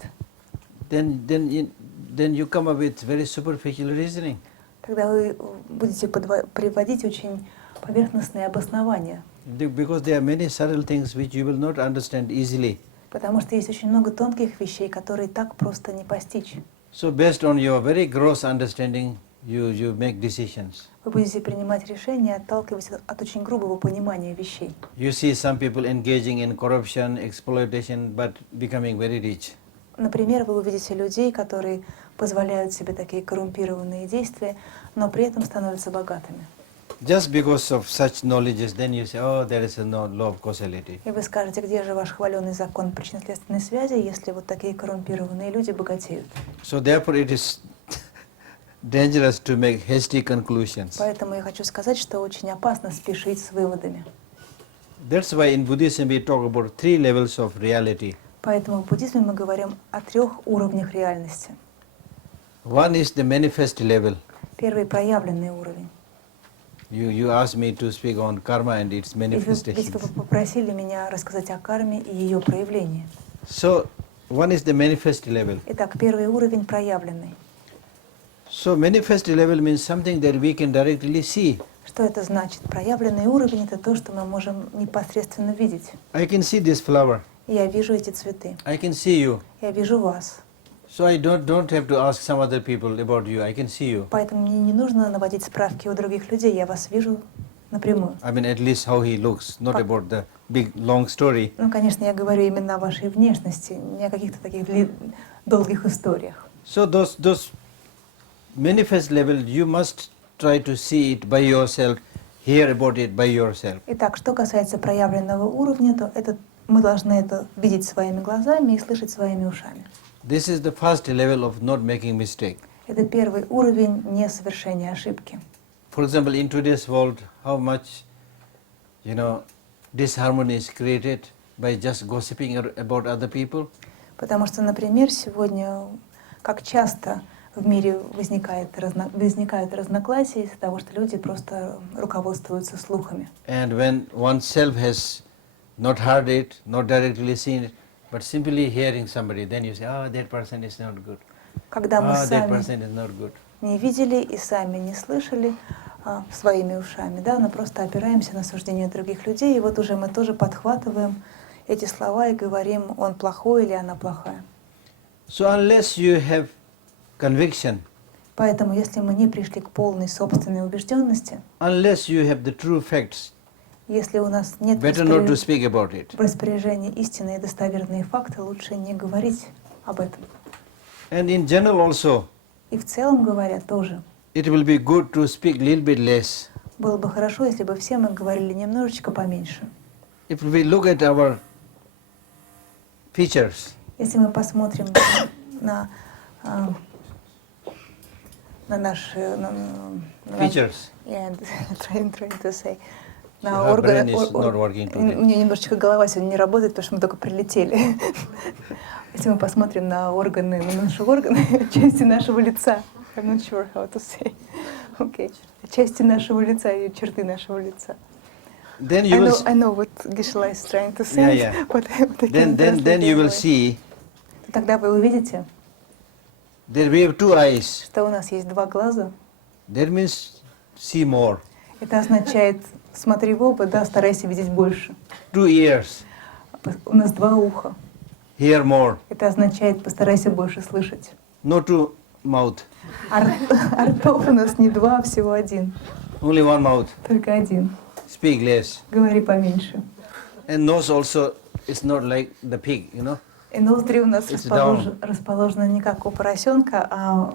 Then you come up with very superficial reasoning. Тогда вы будете приводить очень поверхностные обоснования. Because there are many subtle things which you will not understand easily. Потому что есть очень много тонких вещей, которые так просто не постичь. So based on your very gross understanding, you make decisions. Вы будете принимать решения, отталкиваясь от очень грубого понимания вещей. You see some people engaging in corruption, exploitation, but becoming very rich. Например, вы увидите людей, которые позволяют себе такие коррумпированные действия, но при этом становятся богатыми. Just because of such knowledges, then you say, oh, there is no law of causality. И вы скажете, где же ваш хваленый закон причинно-следственной связи, если вот такие коррумпированные люди богатеют. So therefore it is dangerous to make hasty conclusions. Поэтому я хочу сказать, что очень опасно спешить с выводами. That's why in Buddhism we talk about 3 levels of reality. Поэтому в буддизме мы говорим о 3 уровнях реальности. One is the manifest level. Первый — проявленный уровень. You asked me to speak on karma and its Ведь manifestations. вы попросили меня рассказать о карме и ее проявлении. So one is the manifest level. Итак, первый уровень — проявленный. So manifest level means something that we can directly see. Что это значит? Проявленный уровень — это то, что мы можем непосредственно видеть. I can see this flower. Я вижу эти цветы. I can see you. Я вижу вас. So I don't have to ask some other people about you. I can see you. Поэтому мне не нужно наводить справки у других людей. Я вас вижу напрямую. I mean, at least how he looks, not about the big long story. Ну, конечно, я говорю именно о вашей внешности, не о каких-то таких долгих историях. So those manifest level, you must try to see it by yourself, hear about it by yourself. Итак, что касается проявленного уровня, то мы должны это видеть своими глазами и слышать своими ушами. This is the first level of not making mistake. Это первый уровень несовершения ошибки. For example, in today's world, how much, disharmony is created by just gossiping about other people. Потому что, например, сегодня, как часто в мире возникают разногласия из-за того, что люди просто руководствуются слухами. And when oneself has not heard it, not directly seen it, but simply hearing somebody, then you say, oh, that person is not good. Когда мы that сами person is not good. не видели и сами не слышали своими ушами, да, но просто опираемся на суждения других людей, и вот уже мы тоже подхватываем эти слова и говорим, он плохой или она плохая. So unless you have conviction, Поэтому, если мы не пришли к полной собственной убежденности, unless you have the true facts, если у нас нет better not to speak about it. в распоряжении истинные и достоверные факты, лучше не говорить об этом. And in general also, И в целом говоря тоже, it will be good to speak a little bit less. было бы хорошо, если бы все мы говорили немножечко поменьше. If we look at our features, Если мы посмотрим на Features. Yeah, trying to say. На Her органы. brain is not working У меня немножечко голова сегодня не работает, потому что мы только прилетели. Если мы посмотрим на органы, на наши органы, части нашего лица. I'm not sure how to say. Okay. Части нашего лица и черты нашего лица. Then you will. I know what Geshe is trying to say. Yeah, yeah. But I can't Then you will see Тогда вы увидите, that we have two eyes. что у нас есть два глаза. That means see more. Это означает, смотри в оба, да, старайся видеть больше. Two ears. У нас два уха. Hear more. Это означает, постарайся больше слышать. No two mouth. Ртов у нас не два, а всего один. Only one mouth. Только один. Speak less. Говори поменьше. And nose also is not like the pig, you know. И ноздри у нас It's расположены не как у поросенка, а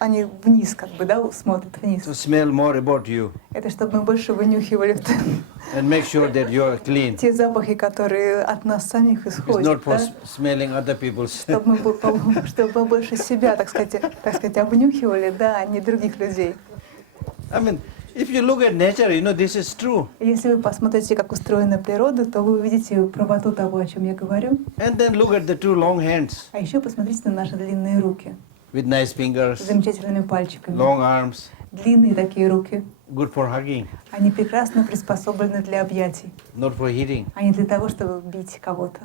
они вниз, как бы, да, смотрят вниз. To smell more about you Это чтобы мы больше вынюхивали and make sure that you are clean. те запахи, которые от нас самих It's исходят, not for да? smelling other people's. Чтобы мы больше себя, так сказать, обнюхивали, да, а не других людей. I mean, if you look at nature, you know this is true. Если вы посмотрите, как устроена природа, то вы увидите правоту того, о чем я говорю. And then look at the two long hands А еще посмотрите на наши длинные руки with nice с fingers, замечательными пальчиками. long arms, Длинные такие руки. good for hugging, Они прекрасно приспособлены для объятий, not for hitting. а не для того, чтобы бить кого-то.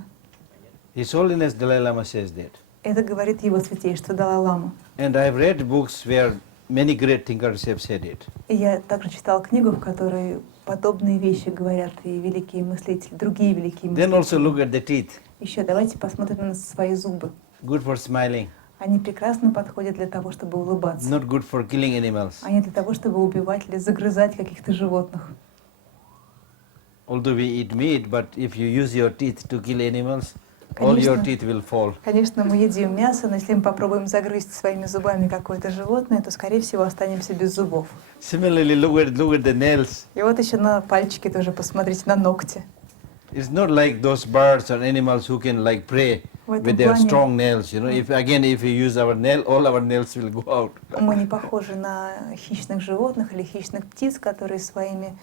His Holiness Dalai-Lama says that. Это говорит Его Святейшество Далай-ламы. And I've read books where many great thinkers have said it. И я также читала книгу, в которой подобные вещи говорят и великие мыслители, другие великие Then also мыслители. look at the teeth, Еще давайте посмотрим на свои зубы. good for smiling, Они прекрасно подходят для того, чтобы улыбаться, not good for killing animals. а не для того, чтобы убивать или загрызать каких-то животных. Although we eat meat, but if you use your teeth to kill animals, all your Конечно. teeth will fall. Конечно, мы едим мясо, но если мы попробуем загрызть своими зубами какое-то животное, то, скорее всего, останемся без зубов. Similarly, look at the nails. И вот еще на пальчики тоже посмотрите, на ногти. It's not like those birds or animals who can like prey В этом with their плане strong nails. You know, if we use our nail, all our nails will go out. мы не похожи на хищных животных или хищных птиц, которые своими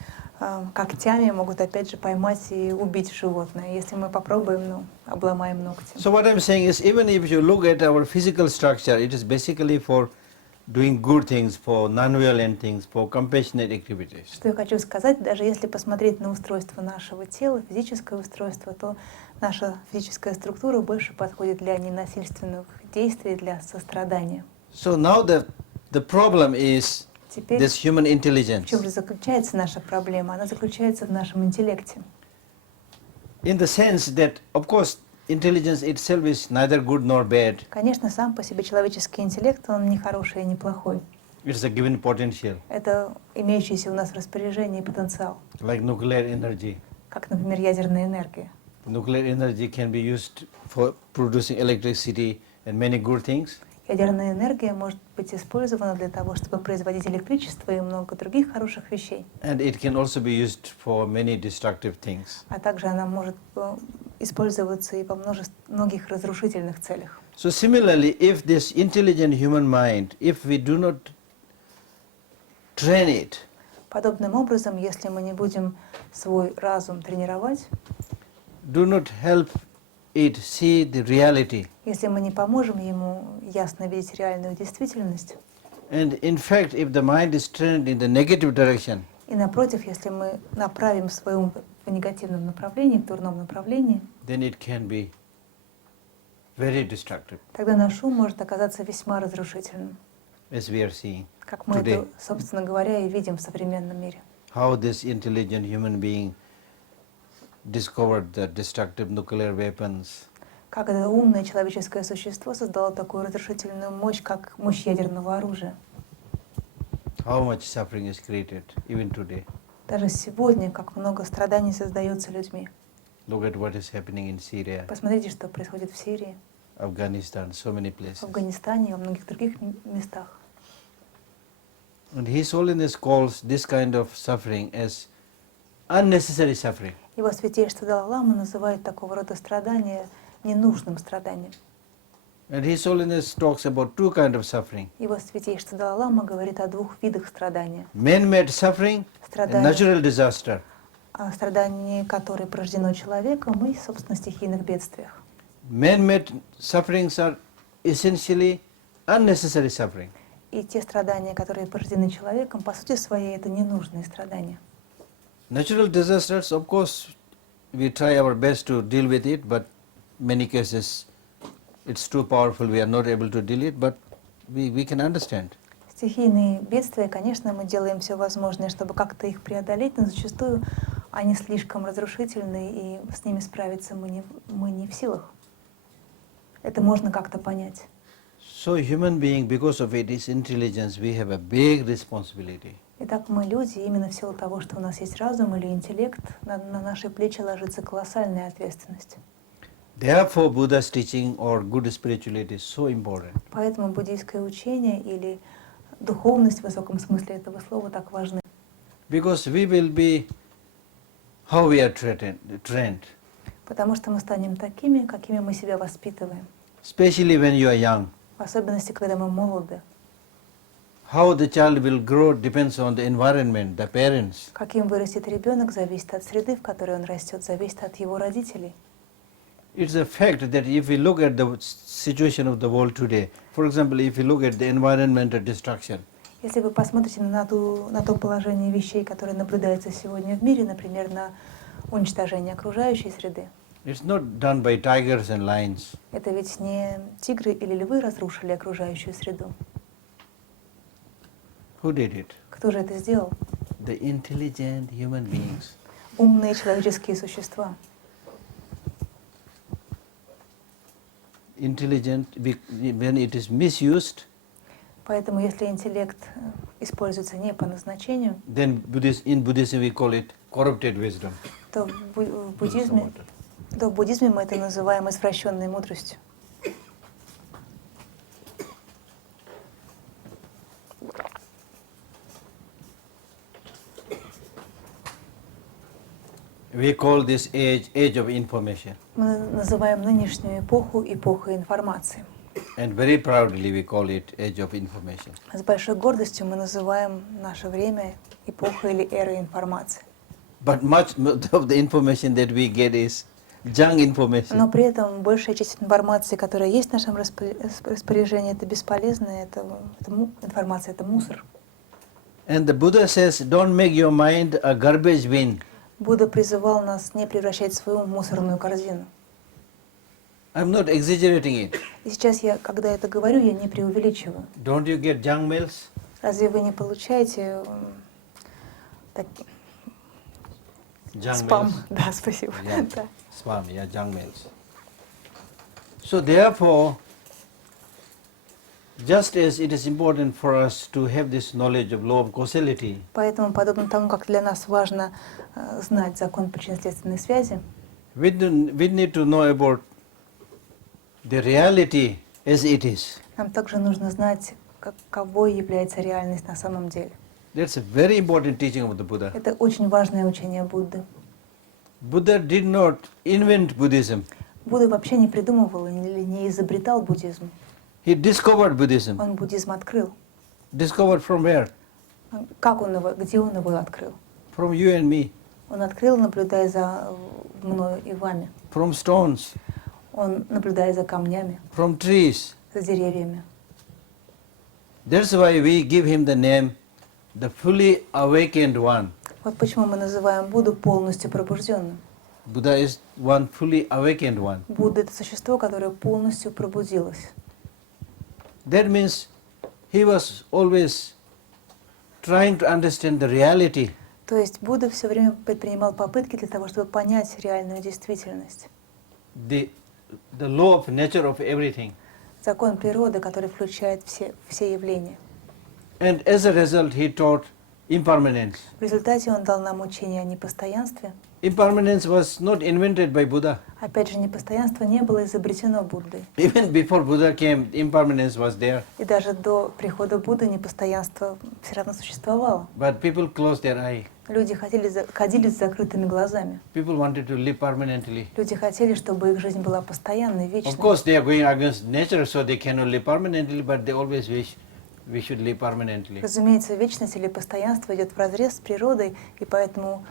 когтями могут опять же поймать и убить животное. Если мы попробуем, обломаем ногти. So what I'm saying is, even if you look at our physical structure, it is basically for doing good things, for non-violent things, for compassionate activities. Что я хочу сказать, даже если посмотреть на устройство нашего тела, физическое устройство, то наша физическая структура больше подходит для ненасильственных действий, для сострадания. So now the problem is Теперь this human в intelligence. чем же заключается наша проблема? Она заключается в нашем интеллекте. In the sense that, of course, intelligence itself is neither good nor bad. Конечно, сам по себе человеческий интеллект, он не хороший и не плохой. It's a given potential, Это имеющийся у нас в распоряжении потенциал, like nuclear energy. как, например, ядерная энергия. Nuclear energy can be used for producing electricity and many good things. Ядерная энергия может быть использована для того, чтобы производить электричество и много других хороших вещей. And it can also be used for many destructive things. А также она может использоваться и во многих разрушительных целях. So similarly, if this intelligent human mind, if we do not train it, Подобным образом, если мы не будем свой разум тренировать, do not help it see the reality, если мы не поможем ему ясно видеть реальную действительность, and in fact, if the mind is trained in the negative direction, и напротив, если мы направим свой ум в негативном направлении, в дурном направлении, then it can be very destructive, тогда наш ум может оказаться весьма разрушительным, as we are seeing как мы today. это, собственно говоря, и видим в современном мире. How this intelligent human being discovered the destructive nuclear weapons, Как это умное человеческое существо создало такую разрушительную мощь, как мощь ядерного оружия. how much suffering is created even today. Даже сегодня, как много страданий создается людьми. Look at what is happening in Syria, Посмотрите, что происходит в Сирии, Afghanistan, so many в places. Афганистане и во многих других местах. And His Holiness calls this kind of suffering as unnecessary suffering. Его Святейшество Далай-ламы называет такого рода страдания ненужным страданием. And His Holiness talks about two kinds of suffering. Его Святейшество Далай-лама говорит о двух видах страдания. Man-made suffering and natural disaster. Страдания, которые порождено человеком, и, собственно, стихийных бедствиях. Man-made sufferings are essentially unnecessary suffering. И те страдания, которые порождены человеком, по сути своей, это ненужные страдания. Natural disasters, of course, we try our best to deal with it, but many cases it's too powerful, we are not able to deal it, but we can understand. Стихийные бедствия, конечно, мы делаем все возможное, чтобы как-то их преодолеть, но зачастую они слишком разрушительны, и с ними справиться мы не в силах. Это можно как-то понять. So human being, because of its intelligence, we have a big responsibility. Итак, мы люди, именно в силу того, что у нас есть разум или интеллект, на наши плечи ложится колоссальная ответственность. Therefore, Buddha's teaching or good spirituality is so important. Поэтому буддийское учение или духовность в высоком смысле этого слова так важны. Because we will be how we are trained. Потому что мы станем такими, какими мы себя воспитываем. Especially when you are young. В особенности, когда мы молоды. How the child will grow depends on the environment, the parents. Каким вырастет ребенок, зависит от среды, в которой он растет, зависит от его родителей. It's a fact that if we look at the situation of the world today, for example, if you look at the environmental destruction. Если вы посмотрите на то положение вещей, которое наблюдается сегодня в мире, например, на уничтожение окружающей среды. It's not done by tigers and lions. Это ведь не тигры или львы разрушили окружающую среду. Who did it? Кто же это сделал? The intelligent human beings. Умные человеческие существа. Intelligent, when it is misused, поэтому если интеллект используется не по назначению, then in Buddhism we call it corrupted wisdom. то в буддизме мы это называем извращенной мудростью. We call this age of information. Мы называем нынешнюю эпоху эпохой информации. And very proudly we call it age of information. С большой гордостью мы называем наше время эпохой или эрой информации. But much of the information that we get is junk information. Но при этом большая часть информации, которая есть в нашем распоряжении, это бесполезная, информация, это мусор. And the Buddha says, don't make your mind a garbage bin. Будда призывал нас не превращать свою в мусорную корзину. I'm not exaggerating it. И сейчас когда это говорю, я не преувеличиваю. Don't you get junk mails? Разве вы не получаете спам? Да, спасибо. Yeah. Spam, yeah, junk mails. So therefore, just as it is important for us to have this knowledge of law of causality, поэтому, подобно тому, как для нас важно знать закон причинно-следственной связи, we need to know about the reality as it is. Нам также нужно знать, каковой является реальность на самом деле. That's a very important teaching of the Buddha. Это очень важное учение Будды. Buddha did not invent Buddhism. Будда вообще не придумывал или не изобретал буддизм. He discovered Buddhism. Он буддизм открыл. Discovered from where? Где он его открыл? From you and me. Он открыл, наблюдая за мною и вами. From stones. Он наблюдая за камнями. From trees. За деревьями. That's why we give him the name, the fully awakened one. Вот почему мы называем Будду полностью пробужденным. Buddha is one fully awakened one. Будда — это существо, которое полностью пробудилось. That means he was always trying to understand the reality. То есть Будда все время предпринимал попытки для того, чтобы понять реальную действительность. The law of nature of everything. Закон природы, который включает все явления. And as a result, he taught impermanence. В результате он дал нам учение о непостоянстве. Impermanence was not invented by Buddha. Опять же, непостоянство не было изобретено Буддой. Even before Buddha came, impermanence was there. И даже до прихода Будды непостоянство все равно существовало. But people closed their eye. Люди ходили с закрытыми глазами. People wanted to live permanently. Люди хотели, чтобы их жизнь была постоянной, вечной. Of course, they are going against nature, so they cannot live permanently, but they always wish we should live permanently. Разумеется, вечность или постоянство идет вразрез с природой, и поэтому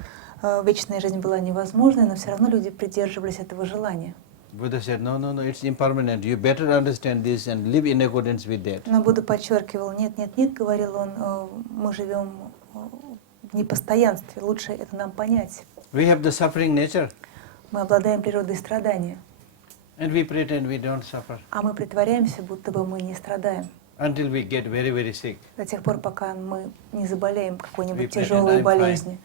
вечная жизнь была невозможной, но все равно люди придерживались этого желания. Buddha said, no, it's impermanent. You better understand this and live in accordance with that. Но Будда подчеркивал, нет, говорил он, мы живем в непостоянстве, лучше это нам понять. We have the suffering nature. Мы обладаем природой страдания. And we pretend we don't suffer. А мы притворяемся, будто бы мы не страдаем. Until we get very, very sick. До тех пор, пока мы не заболеем какой-нибудь We тяжелой pretend I'm болезнью.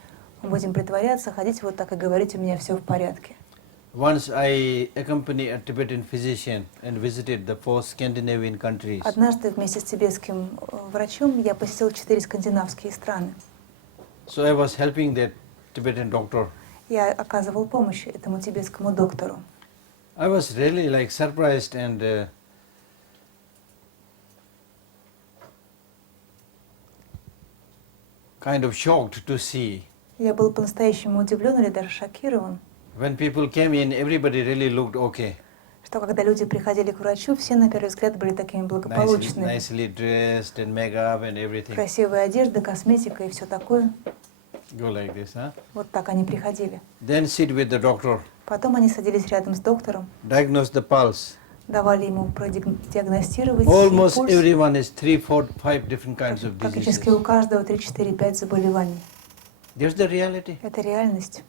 Мы будем притворяться, ходить вот так и говорить, у меня все в порядке. Once I accompanied a Tibetan physician and visited the 4 Scandinavian countries. Однажды вместе с тибетским врачом я посетил 4 скандинавские страны. So I was helping that Tibetan doctor. Я оказывал помощь этому тибетскому доктору. I was really like surprised and kind of shocked to see. Я был по-настоящему удивлен или даже шокирован, When people came in, everybody really looked okay. что когда люди приходили к врачу, все на первый взгляд были такими благополучными. Nicely dressed and makeup and everything. Красивая одежда, косметика и все такое. Go like this, huh? Вот так они приходили. Then sit with the doctor. Потом они садились рядом с доктором, Diagnose the pulse. давали ему продиагностировать Almost пульс. everyone has 3, 4, 5 different kinds of Практически diseases. у каждого 3, 4, 5 заболеваний. There's the reality. Это реальность.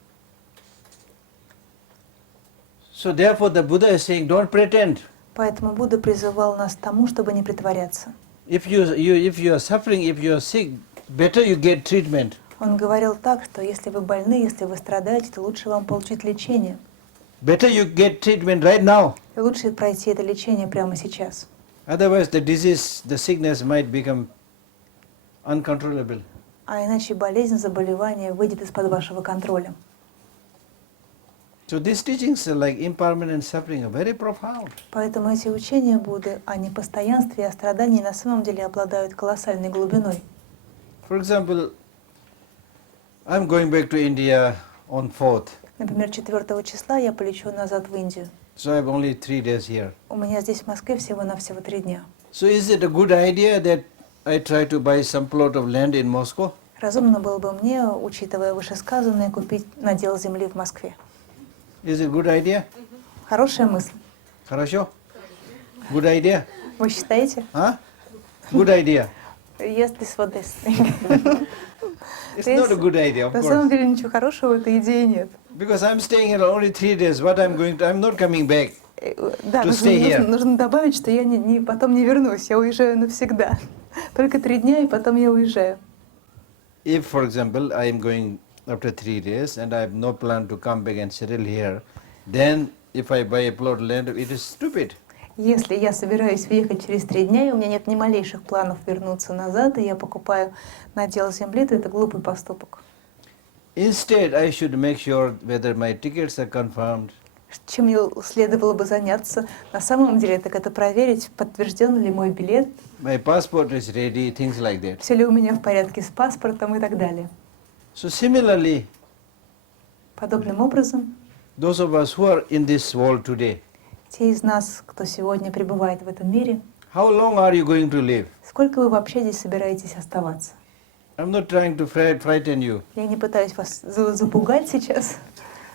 So therefore the Buddha is saying, don't pretend. Поэтому Будда призывал нас к тому, чтобы не притворяться. If you are suffering, if you are sick, better you get treatment. Он говорил так, что если вы больны, если вы страдаете, то лучше вам получить лечение. Better you get treatment right now. И лучше пройти это лечение прямо сейчас. Otherwise the disease, the sickness might become uncontrollable. А иначе болезнь, заболевание выйдет из-под вашего контроля. So these teachings like impermanent suffering are very profound. Поэтому эти учения Будды о непостоянстве и о страдании на самом деле обладают колоссальной глубиной. For example, I'm going back to India on 4th. Например, 4 числа я полечу назад в Индию. So I have only 3 days here. У меня здесь в Москве всего-навсего 3 дня. So is it a good idea that I try to buy some plot of land in Moscow? Разумно было бы мне, учитывая вышесказанное, купить надел земли в Москве. Is it a good idea? Хорошая мысль. Хорошо? Good idea? Вы считаете? Huh? Good idea. Yes, this what this. It's not a good idea, of На самом course. деле ничего хорошего в этой идее нет. Because I'm staying here only 3 days. What I'm not coming back. Да, To stay here. нужно добавить, что я потом не вернусь, я уезжаю навсегда. Только 3 дня, и потом я уезжаю. If, for example, I am going after 3 days and I have no plan to come back and settle here, then if I buy a plot of land, it is stupid. Если я собираюсь въехать через 3 дня, и у меня нет ни малейших планов вернуться назад, и я покупаю надел земли, то это глупый поступок. Instead, I should make sure whether my tickets are confirmed. Чем мне следовало бы заняться на самом деле, так это проверить, подтвержден ли мой билет, My passport is ready, things like that. все ли у меня в порядке с паспортом и так далее. So similarly, Подобным образом, those of us who are in this world today, те из нас, кто сегодня пребывает в этом мире, how long are you going to live? сколько вы вообще здесь собираетесь оставаться? I'm not trying to frighten you. Я не пытаюсь вас запугать сейчас,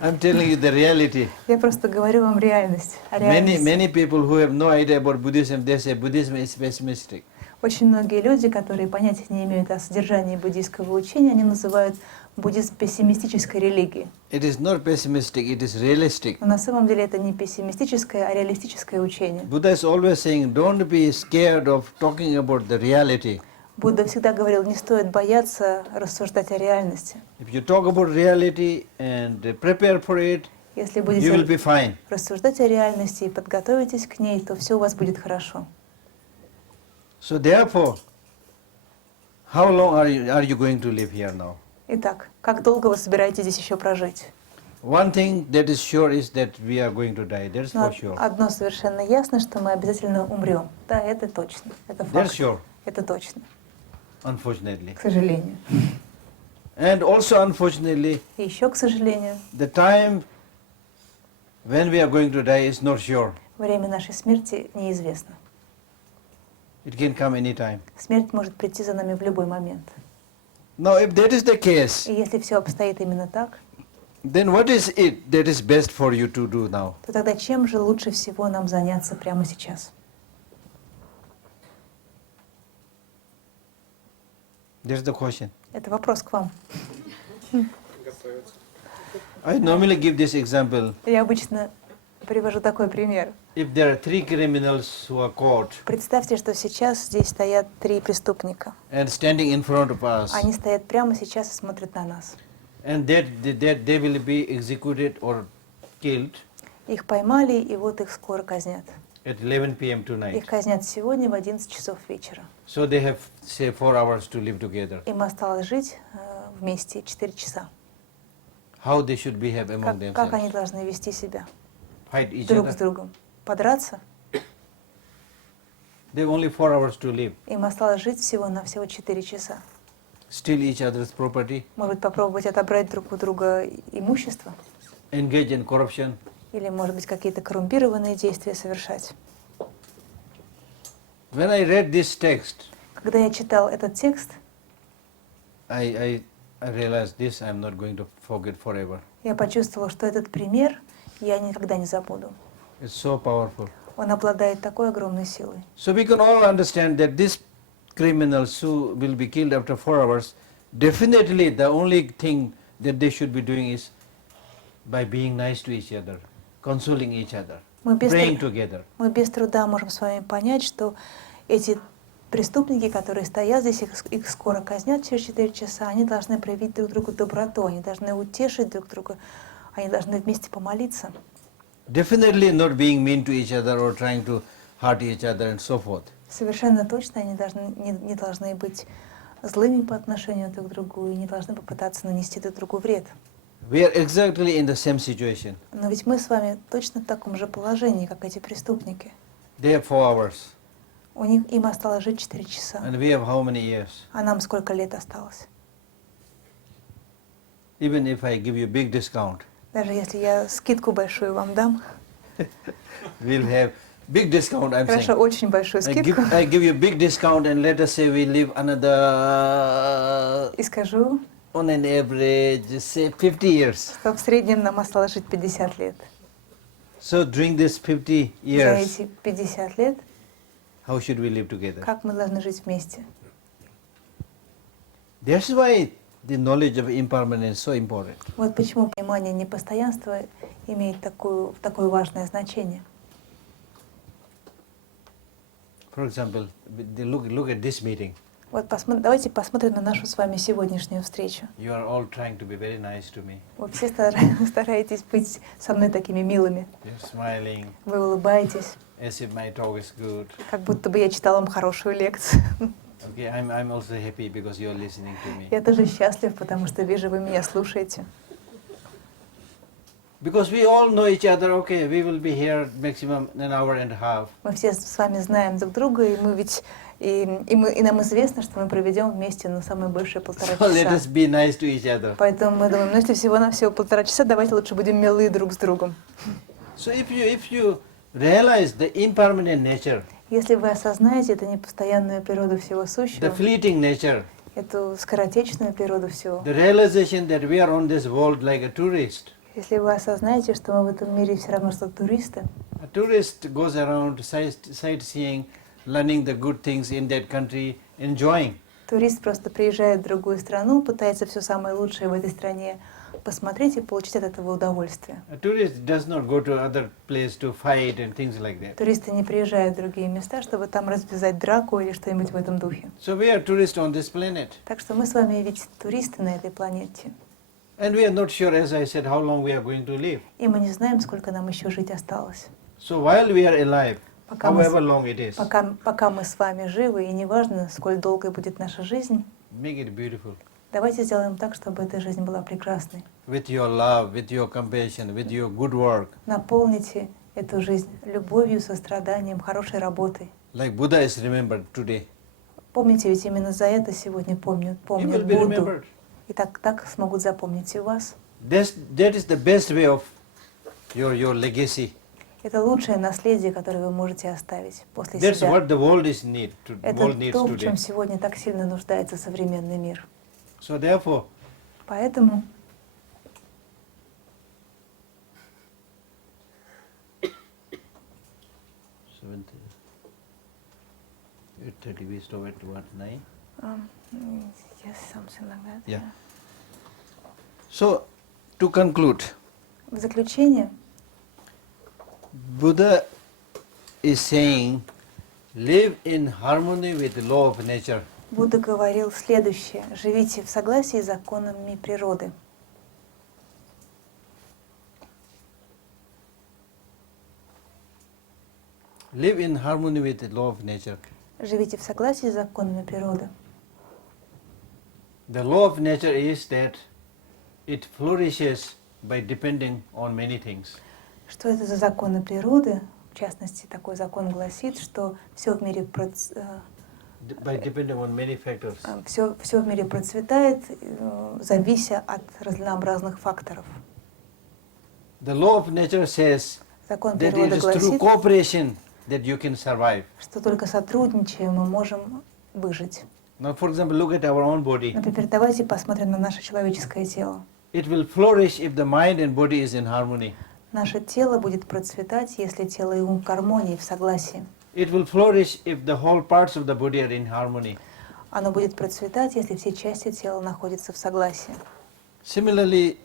I'm telling you the reality. я просто говорю вам реальность. О реальности. Many people who have no idea about Buddhism, they say Buddhism is pessimistic. Очень многие люди, которые понятия не имеют о содержании буддийского учения, они называют буддизм пессимистической религией. It is not pessimistic, it is realistic. Но на самом деле это не пессимистическое, а реалистическое учение. Buddha is always saying, don't be scared of talking about the reality. Будда всегда говорил, не стоит бояться рассуждать о реальности. If you talk about reality and prepare for it, Если you will be будете fine. рассуждать о реальности и подготовитесь к ней, то все у вас будет хорошо. So therefore, how long are you going to live here now? Итак, как долго вы собираетесь здесь еще прожить? One thing that is sure is that we are going to die. That's Но for sure. одно совершенно ясно, что мы обязательно умрем. Да, это точно. Это That's факт. sure, Это точно, unfortunately. к сожалению. And also, unfortunately, И еще, к сожалению, the time when we are going to die is not sure. время нашей смерти неизвестно. It can come any time. Смерть может прийти за нами в любой момент. Now, if that is the case, И если все обстоит именно так, then what is it that is best for you to do now? то тогда чем же лучше всего нам заняться прямо сейчас? That's the question. Это вопрос к вам. I normally give this example. Я обычно привожу такой пример. If there are 3 criminals who are caught Представьте, что сейчас здесь стоят 3 преступника. and standing in front of us, Они стоят прямо сейчас и смотрят на нас. and that they will be executed or killed Их поймали, и вот их скоро казнят. at 11 p.m. Их tonight. казнят сегодня в 11 часов вечера. So they have, say, 4 hours to live together. Им осталось жить вместе 4 часа. How they should behave among Как они themselves? должны вести себя Fight each друг с other? другом? Подраться? They have only 4 hours to live. Им осталось жить всего 4 часа. Steal each other's property, Может быть, попробовать отобрать друг у друга имущество? engage in corruption. Или, может быть, какие-то коррумпированные действия совершать? When I read this text, Когда я читал этот текст, I realized this I am not going to forget forever. я почувствовала, что этот пример я никогда не забуду. It's so powerful. Он обладает такой огромной силой. So we can all understand that these criminals who will be killed after 4 hours, definitely the only thing that they should be doing is by being nice to each other, consoling each other, Мы praying together. без труда можем с вами понять, что эти преступники, которые стоят здесь, их скоро казнят через 4 часа, они должны проявить друг другу доброту, они должны утешить друг друга, они должны вместе помолиться. Definitely not being mean to each other or trying to hurt each other and so forth. Совершенно точно они не должны быть злыми по отношению друг к другу и не должны попытаться нанести друг другу вред. We are exactly in the same situation. Но ведь мы с вами точно в таком же положении, как эти преступники. They have 4 hours. Им осталось жить 4 часа. And we have how many years? А нам сколько лет осталось? Even if I give you big discount, Даже если я скидку большую вам дам, we'll have big discount, I'm хорошо, saying. очень большую скидку, I give you big discount and let us say we live another, и скажу, on an average, say 50 years. что в среднем нам осталось жить 50 лет. So during these 50 За years, эти 50 лет, how should we live together? как мы должны жить вместе? That's why the knowledge of impermanence is so important. Вот почему понимание непостоянства имеет такое важное значение. For example, look at this meeting. Вот давайте посмотрим на нашу с вами сегодняшнюю встречу. You are all trying to be very nice to me. Вы все стараетесь быть со мной такими милыми. You're smiling, Вы улыбаетесь, as if my talk is good. как будто бы я читала вам хорошую лекцию. Okay, I'm also happy because you're listening to me. Я тоже счастлив, потому что вижу, вы меня слушаете. Because we all know each other, okay, we will be here maximum an hour and a half. Мы все с вами знаем друг друга, и нам известно, что мы проведем вместе на самое большее 1,5 So let us часа. be nice to each other. Поэтому мы думаем, ну если всего-навсего 1,5 часа, давайте лучше будем милы друг с другом. So if you realize the impermanent nature, Если вы осознаете эту непостоянную природу всего the сущего, fleeting nature, эту скоротечную природу всего, the realization that we are on this world like a tourist. если вы осознаете, что мы в этом мире все равно что туристы, A tourist goes around sightseeing, learning the good things in that country, enjoying. турист просто приезжает в другую страну, пытается все самое лучшее в этой стране посмотреть и получить от этого удовольствие. A tourist does not go to other place to fight and things like that. Туристы не приезжают в другие места, чтобы там развязать драку или что-нибудь в этом духе. So we are tourists on this planet. Так что мы с вами ведь туристы на этой планете. And we are not sure, as I said, how long we are going to live. И мы не знаем, сколько нам еще жить осталось. So while we are alive, Пока мы, however long it is, пока мы с вами живы, и неважно, сколь долгой будет наша жизнь, make it beautiful. давайте сделаем так, чтобы эта жизнь была прекрасной. With your love, with your compassion, with your good work. Наполните эту жизнь любовью, состраданием, хорошей работой. Like Buddha is remembered today. Помните, ведь именно за это сегодня помнят He will be Будду. remembered. И так смогут запомнить и вас. That is the best way of your legacy. Это лучшее наследие, которое вы можете оставить после That's себя. what the world needs Это то, в today. чем сегодня так сильно нуждается современный мир. So therefore, Поэтому 8:30 we stop at what, 9? yes, something like that. Yeah. So, to conclude, В заключение, Buddha is saying, live in harmony with the law of nature. Будда говорил следующее: живите в согласии с законами природы. Live in harmony with the law of nature. Живите в согласии с законами природы. The law of nature is that it flourishes by depending on many things. Что это за законы природы? В частности, такой закон гласит, что все в мире By depending on many factors. все в мире процветает, завися от разнообразных факторов. The law of nature says Закон that it природы is through гласит, cooperation that you can survive. что только сотрудничая мы можем выжить. Now, for example, look at our own body. Например, давайте посмотрим на наше человеческое тело. It will flourish if the mind and body is in harmony. Наше тело будет процветать, если тело и ум в гармонии, в согласии. It will flourish if the whole parts of the body are in harmony. Оно будет процветать, если все части тела находятся в согласии. Similarly,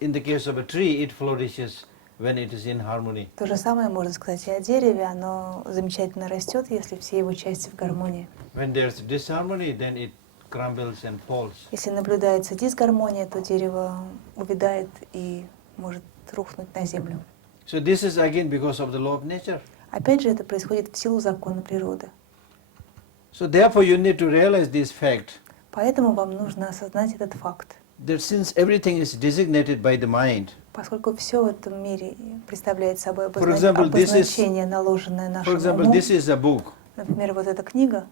in the case of a tree, it flourishes when it is in harmony. То же самое можно сказать и о дереве. Оно замечательно растет, если все его части в гармонии. When there's disharmony, then it crumbles and falls. Если наблюдается дисгармония, то дерево увядает и может рухнуть на землю. So this is again because of the law of nature. Опять же, это происходит в силу закона природы. So therefore you need to realize this fact, Поэтому вам нужно осознать этот факт. that since everything is designated by the mind, Поскольку все в этом мире представляет собой For example, this is- обозначение, наложенное for нашему example, уму. this is a book. Например, вот эта книга,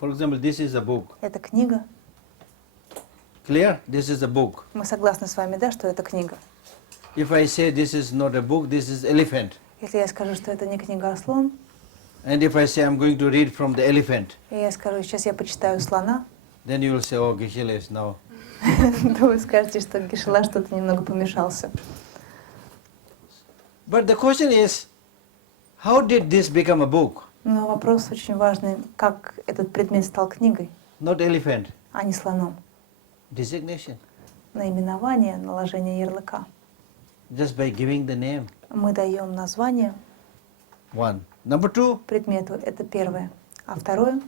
For example, this is a book. это книга. Clear? This is a book. Мы согласны с вами, да, что это книга. If I say this is not a book, this is elephant. Если я скажу, что это не книга, а слон, And if I say I'm going to read from the elephant, и я скажу, сейчас я почитаю слона, then you will say, oh, Geshe is now. то вы скажете, что Гешела что-то немного помешался. But the question is, how did this become a book? Но вопрос очень важный, как этот предмет стал книгой, Not elephant. а не слоном. Designation. Наименование, наложение ярлыка. Just by giving the name. Мы даем название One. Number two, предмету, это первое. А второе,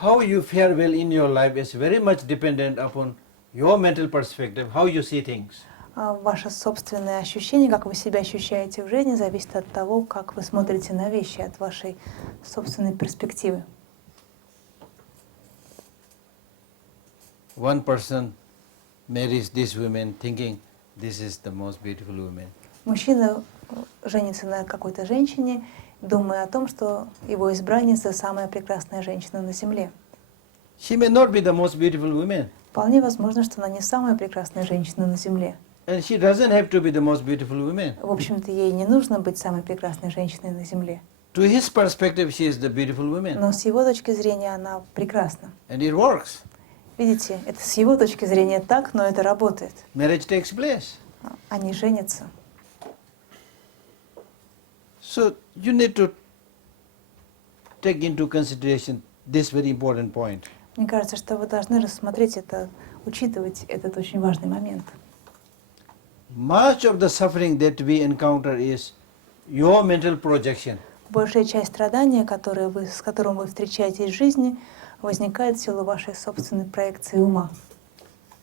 how you fare well in your life is very much dependent upon your mental perspective, how you see things. ваше собственное ощущение, как вы себя ощущаете в жизни, зависит от того, как вы смотрите на вещи, от вашей собственной перспективы. One person marries this woman thinking this is the most beautiful woman. Мужчина женится на какой-то женщине, думая о том, что его избранница самая прекрасная женщина на земле. She may not be the most beautiful woman, Вполне возможно, что она не самая прекрасная женщина на земле. and she doesn't have to be the most beautiful woman. В общем-то, ей не нужно быть самой прекрасной женщиной на земле. To his perspective, she is the beautiful woman, Но с его точки зрения она прекрасна. and it works. Видите, это с его точки зрения так, но это работает. Marriage takes place. Они женятся. So you need to take into consideration this very important point. Мне кажется, что вы должны рассмотреть это, учитывать этот очень важный момент. Much of the suffering that we encounter is your mental projection. Большая часть страдания, с которым вы встречаетесь в жизни, возникает в силу вашей собственной проекции ума.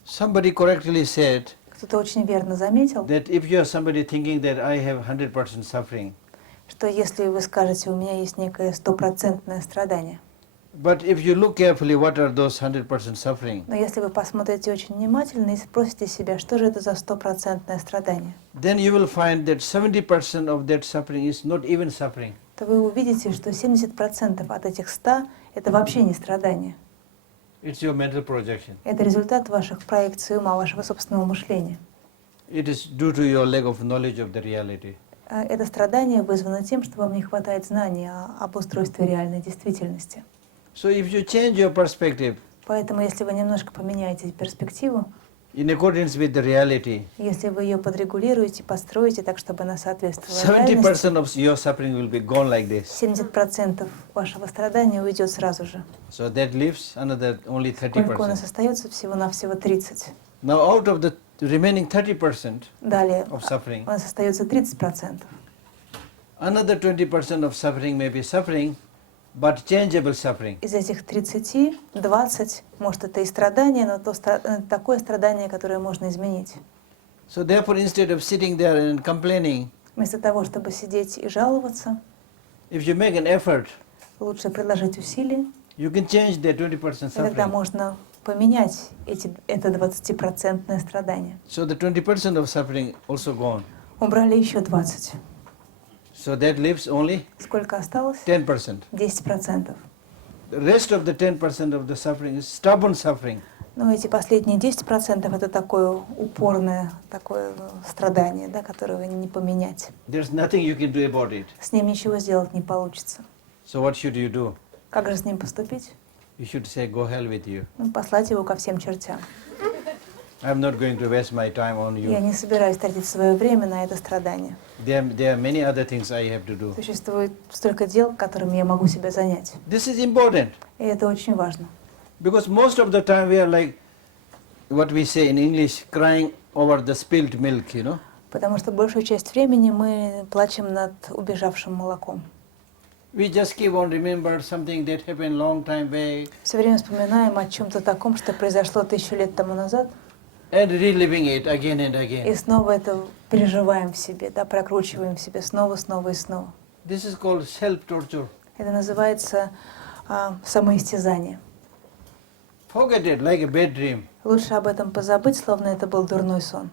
Somebody correctly said Кто-то очень верно заметил, that if you are somebody thinking that I have 100% suffering, что если вы скажете, у меня есть некое стопроцентное страдание, but if you look carefully, what are those 100% suffering? но если вы посмотрите очень внимательно и спросите себя, что же это за стопроцентное страдание, Then you will find that 70% of that suffering is not even suffering. то вы увидите, что 70% от этих 100 это вообще не страдание. It's your mental projection. Это результат ваших проекций ума, вашего собственного мышления. It is due to your lack of knowledge of the reality. Это страдание вызвано тем, что вам не хватает знаний об устройстве реальной действительности. So if you change your perspective, Поэтому, если вы немножко поменяете перспективу, in accordance with the reality, если вы ее подрегулируете, построите так, чтобы она соответствовала реальности, 70% of your suffering will be gone like this. 70% вашего страдания уйдет сразу же. So that leaves another only Сколько у нас 30%. остается? Всего-навсего 30%. Now out of the remaining 30% Далее of suffering, у нас остается 30%. another 20% of suffering may be suffering, but changeable suffering. Из этих 30, 20, может, это и страдание, но такое страдание, которое можно изменить. So therefore, instead of sitting there and complaining, Вместо того, чтобы сидеть и жаловаться, if you make an effort, лучше приложить усилия, you can change that 20% и тогда suffering. можно поменять это 20% страдание. So the 20% of suffering also gone. Убрали еще 20. So that leaves only Сколько осталось? 10%. 10%. The rest of the 10% of the suffering is stubborn suffering. Но эти последние 10% это такое упорное такое страдание, да, которое не поменять. There's nothing you can do about it. С ним ничего сделать не получится. So what should you do? Как же с ним поступить? You should say, go hell with you. Ну, послать его ко всем чертям. I'm not going to waste my time on Я you. не собираюсь тратить свое время на это страдание. There are many other things I have to do. Существует столько дел, которыми я могу себя занять. This is important И это очень важно. because most of the time we are like what we say in English, crying over the spilled milk, you know. Потому что большую часть времени мы плачем над убежавшим молоком. We just keep on remember something that happened long time back Все время вспоминаем о чем-то таком, что произошло 1000 лет тому назад, and reliving it again and и again. снова это переживаем в себе, да, прокручиваем в себе снова, снова и снова. This is called self-torture. Это называется самоистязание. Forget it, like a bad dream. Лучше об этом позабыть, словно это был дурной сон.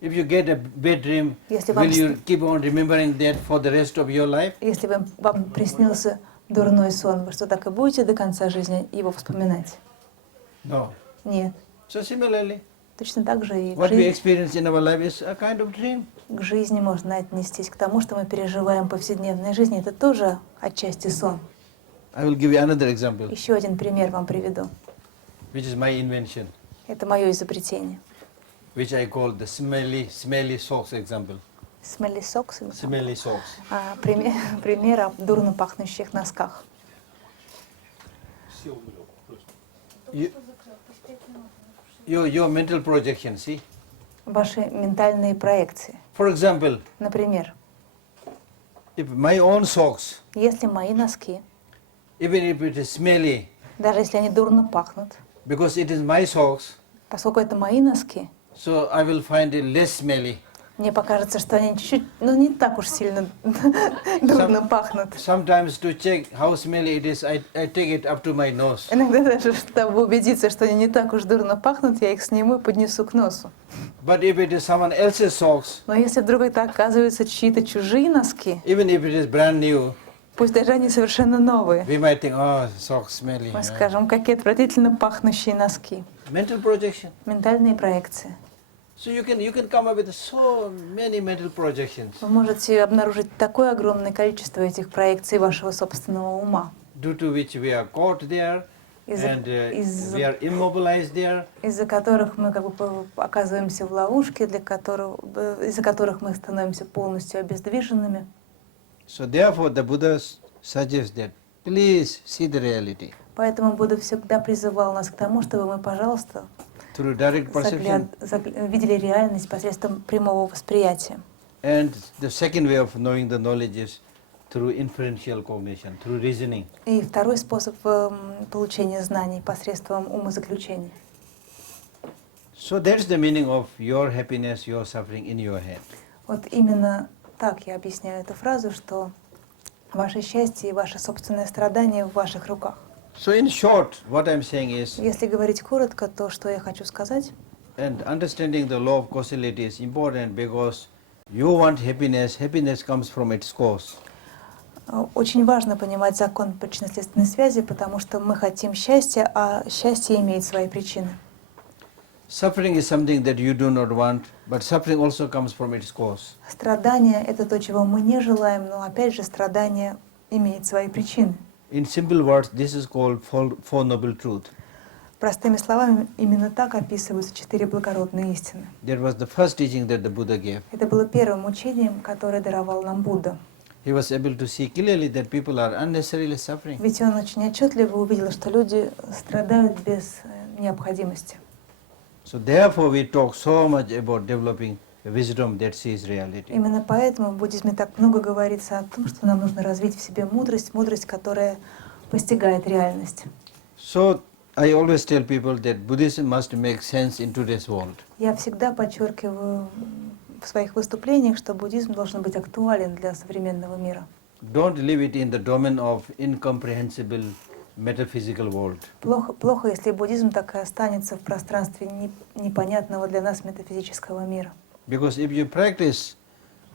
If you get a bad dream, Если will you keep on remembering that for the rest of your life? вам приснился дурной сон, вы что, так и будете до конца жизни его вспоминать? No. Нет. So similarly, Точно так же и what we experience in our life is a kind of dream. к жизни можно отнестись, к тому, что мы переживаем в повседневной жизни. Это тоже отчасти сон. I will give you another example, Еще один пример вам приведу. which is my invention, Это мое изобретение. which I call the smelly socks example. Smelly socks. Smelly socks. Пример о дурно пахнущих носках. Your mental projection, see? Ваши ментальные проекции. For example, Например, if my own socks, если мои носки, even if it is smelly, даже если они дурно пахнут, because it is my socks, поскольку это мои носки, so I will find it less smelly. мне покажется, что они чуть-чуть, ну не так уж сильно дурно пахнут. Sometimes to check how smelly it is, I take it up to my nose. Иногда даже, чтобы убедиться, что они не так уж дурно пахнут, я их сниму и поднесу к носу. But if it is someone else's socks, Но если вдруг это оказываются чьи-то чужие носки, even if it is brand new, пусть даже они совершенно новые, we might think, oh, socks smelly. мы скажем, какие отвратительно пахнущие носки. Mental projection. Ментальные проекции. So you can come up with so many mental projections Вы можете обнаружить такое огромное количество этих проекций вашего собственного ума, due to which we are caught there and we are immobilized there. из-за которых мы как бы оказываемся в ловушке, из-за которых мы становимся полностью обездвиженными. So therefore the Buddha suggests that please see the reality Поэтому Будда всегда призывал нас к тому, чтобы мы, пожалуйста, through direct perception. видели реальность посредством прямого восприятия. And the second way of knowing the knowledge is through inferential cognition, through reasoning. И второй способ получения знаний посредством умозаключения. So that's the meaning of your happiness, your suffering in your head. Вот именно так я объясняю эту фразу, что ваше счастье и ваше собственное страдание в ваших руках. So in short, what I'm saying is, Если говорить коротко, то что я хочу сказать, and understanding the law of causality is important because you want happiness, happiness comes from its cause. Очень важно понимать закон причинно-следственной связи, потому что мы хотим счастья, а счастье имеет свои причины. Suffering is something that you do not want, but suffering also comes from its cause. Страдание — это то, чего мы не желаем, но опять же страдание имеет свои причины. In simple words, this is called Four Noble Truths. Простыми словами, именно так описываются 4 благородные истины. That was the first teaching that the Buddha gave. Это было первым учением, которое даровал нам Будда. He was able to see clearly that people are unnecessarily suffering. Ведь он очень отчетливо увидел, что люди страдают без необходимости. So therefore we talk so much about developing wisdom that sees reality. Именно поэтому в буддизме так много говорится о том, что нам нужно развить в себе мудрость, которая постигает реальность. So I always tell people that Buddhism must make sense in today's world. Я всегда подчеркиваю в своих выступлениях, что буддизм должен быть актуален для современного мира. Don't leave it in the domain of incomprehensible metaphysical world. Плохо, если буддизм так и останется в пространстве непонятного для нас метафизического мира. Because if you practice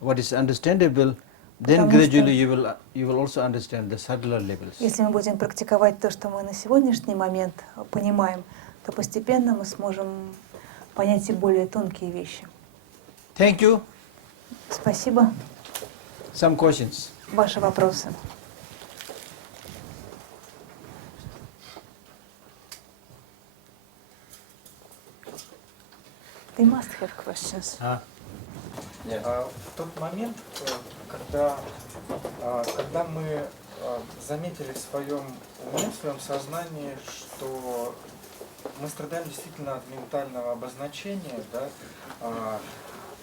what is understandable, then gradually you will also understand the subtler levels. Если мы будем практиковать то, что мы на сегодняшний момент понимаем, то постепенно мы сможем понять и более тонкие вещи. Thank you. Спасибо. Some questions. Ваши вопросы. They must have questions. В тот момент, когда мы заметили в своем уме, в своем сознании, что мы страдаем действительно от ментального обозначения, да,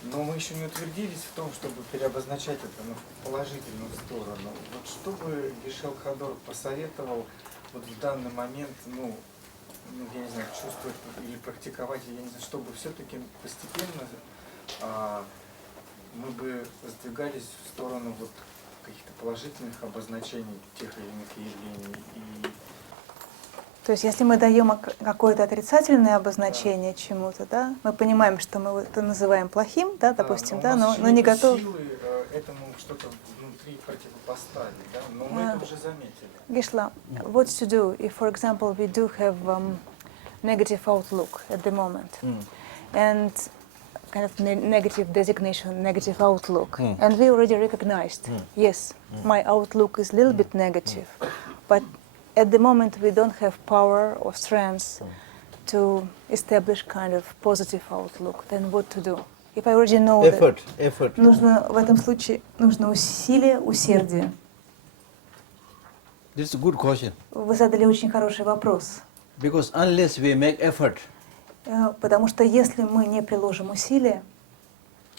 но мы еще не утвердились в том, чтобы переобозначать это в положительную сторону. Вот что бы Геше Лхакдор посоветовал вот в данный момент, я не знаю, чувствовать или практиковать, я не знаю, чтобы все-таки постепенно мы бы сдвигались в сторону вот каких-то положительных обозначений тех или иных явлений. То есть, если мы даем какое-то отрицательное обозначение чему-то, да, мы понимаем, что мы это называем плохим, да, допустим, но не готовы. Силы этому что-то внутри противопоставить, да, но мы это уже заметили. Geshela, what to do if, for example, we do have negative outlook at the moment, and kind of negative designation, negative outlook, and we already recognized, yes, my outlook is a little bit negative, but at the moment we don't have power or strength to establish kind of positive outlook. Then what to do? If I already know Effort. Нужно в этом случае усилие, усердие. This is a good question. Вы задали очень хороший вопрос. Because unless we make effort, Потому что если мы не приложим усилия,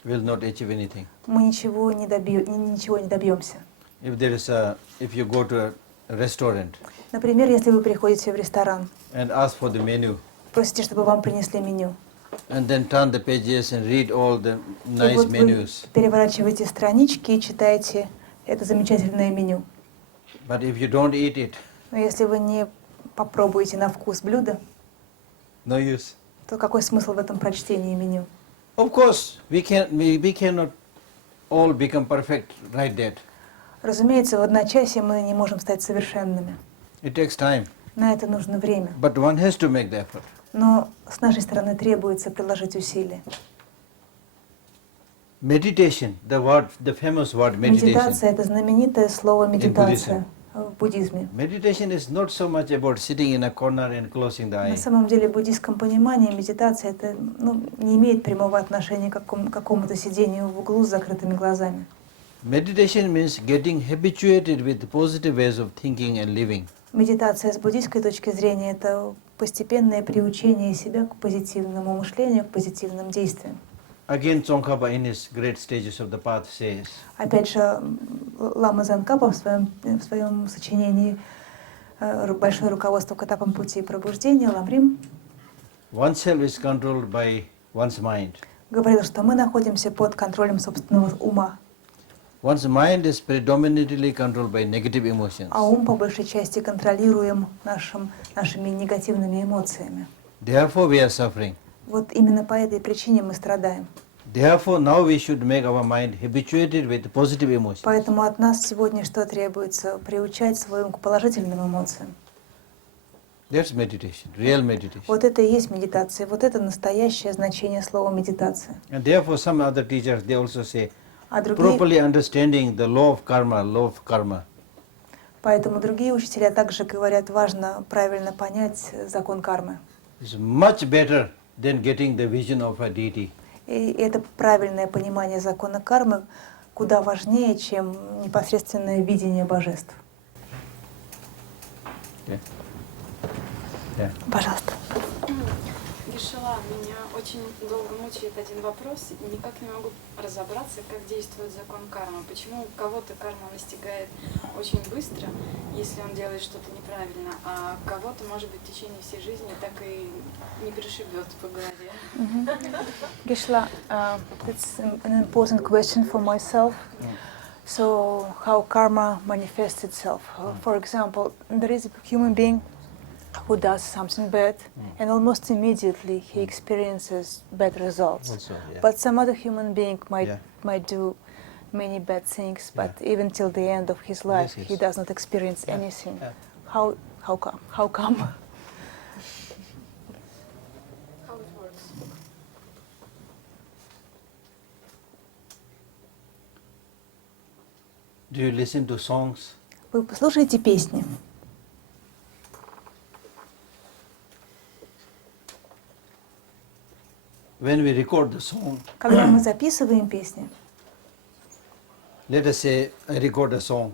we will not achieve anything. мы ничего не добьемся. If you go to a restaurant Например, если вы приходите в ресторан, and ask for the menu, просите, чтобы вам принесли меню, and then turn the pages and read all the и nice вот вы menus. переворачиваете странички и читаете это замечательное меню. But if you don't eat it, Но если вы не попробуете на вкус блюда, no use. то какой смысл в этом прочтении меню? Of course, we cannot all become perfect right that. Разумеется, в одночасье мы не можем стать совершенными. It takes time. На это нужно время. But one has to make the effort. Но с нашей стороны требуется приложить усилия. Meditation, the famous word meditation. Медитация — это знаменитое слово медитация в буддизме. Meditation is not so much about sitting in a corner and closing the На eye. самом деле в буддийском понимании медитация это не имеет прямого отношения к какому-то сидению в углу с закрытыми глазами. Meditation means getting habituated with positive ways of thinking and living. Медитация с буддийской точки зрения — это постепенное приучение себя к позитивному мышлению, к позитивным действиям. Again, Tsongkhapa in his great stages of the path says, Опять же, лама Цзонкапа в своем сочинении «Большое руководство к этапам пути пробуждения» Ламрим oneself is controlled by one's mind. говорил, что мы находимся под контролем собственного ума, One's mind is predominantly controlled by negative emotions. а ум по большей части контролируем нашими негативными эмоциями. Therefore we are suffering. Вот именно по этой причине мы страдаем. Therefore, now we should make our mind habituated with positive emotions. Поэтому от нас сегодня что требуется? Приучать свой ум к положительным эмоциям. That's meditation, real meditation. Вот это и есть медитация, вот это настоящее значение слова медитация. And therefore, some other teachers, they also say, А другие, properly understanding the law of karma. поэтому другие учителя также говорят, важно правильно понять закон кармы. It's much better than getting the vision of a deity. И это правильное понимание закона кармы куда важнее, чем непосредственное видение божеств. Пожалуйста. Гешела, меня очень долго мучает один вопрос, и никак не могу разобраться, как действует закон кармы. Почему кого-то карма настигает очень быстро, если он делает что-то неправильно, а кого-то, может быть, в течение всей жизни так и не пришибет по голове. Гешла, that's an important question for myself. So, how karma manifests itself? For example, there is a human being who does something bad, and almost immediately he experiences bad results. Also, yeah. But some other human being Yeah. might do many bad things, but even till the end of his life, Yes, he yes. does not experience anything. Yeah. How come? How come? How it works? Do you listen to songs? Вы послушаете песни. When we record the song, Когда мы записываем песни, let us say I record a song,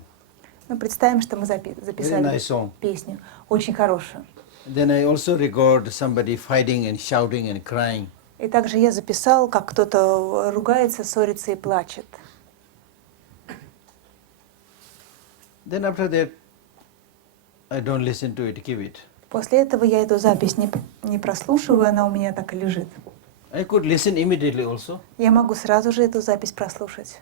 мы представим, что мы very записали nice song. песню, очень хорошую. Then I also record somebody fighting and shouting and crying. И также я записал, как кто-то ругается, ссорится и плачет. Then after that, I don't listen to it, keep it. После этого я эту запись не прослушиваю, она у меня так и лежит. I could listen immediately also, Я могу сразу же эту запись прослушать.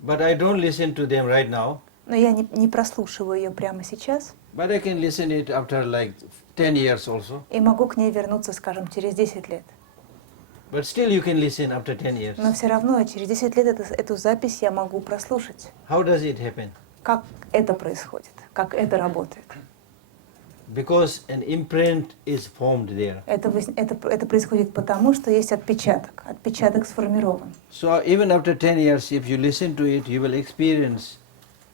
but I don't listen to them right now. Но я не прослушиваю ее прямо сейчас. But I can listen it after like 10 years also. И могу к ней вернуться, скажем, через 10 лет. But still you can listen after 10 years. Но все равно через 10 лет эту запись я могу прослушать. How does it happen? Как это происходит, как это работает. Because an imprint is formed there. Это происходит потому, что есть отпечаток. Отпечаток сформирован. So even after 10 years, if you listen to it, you will experience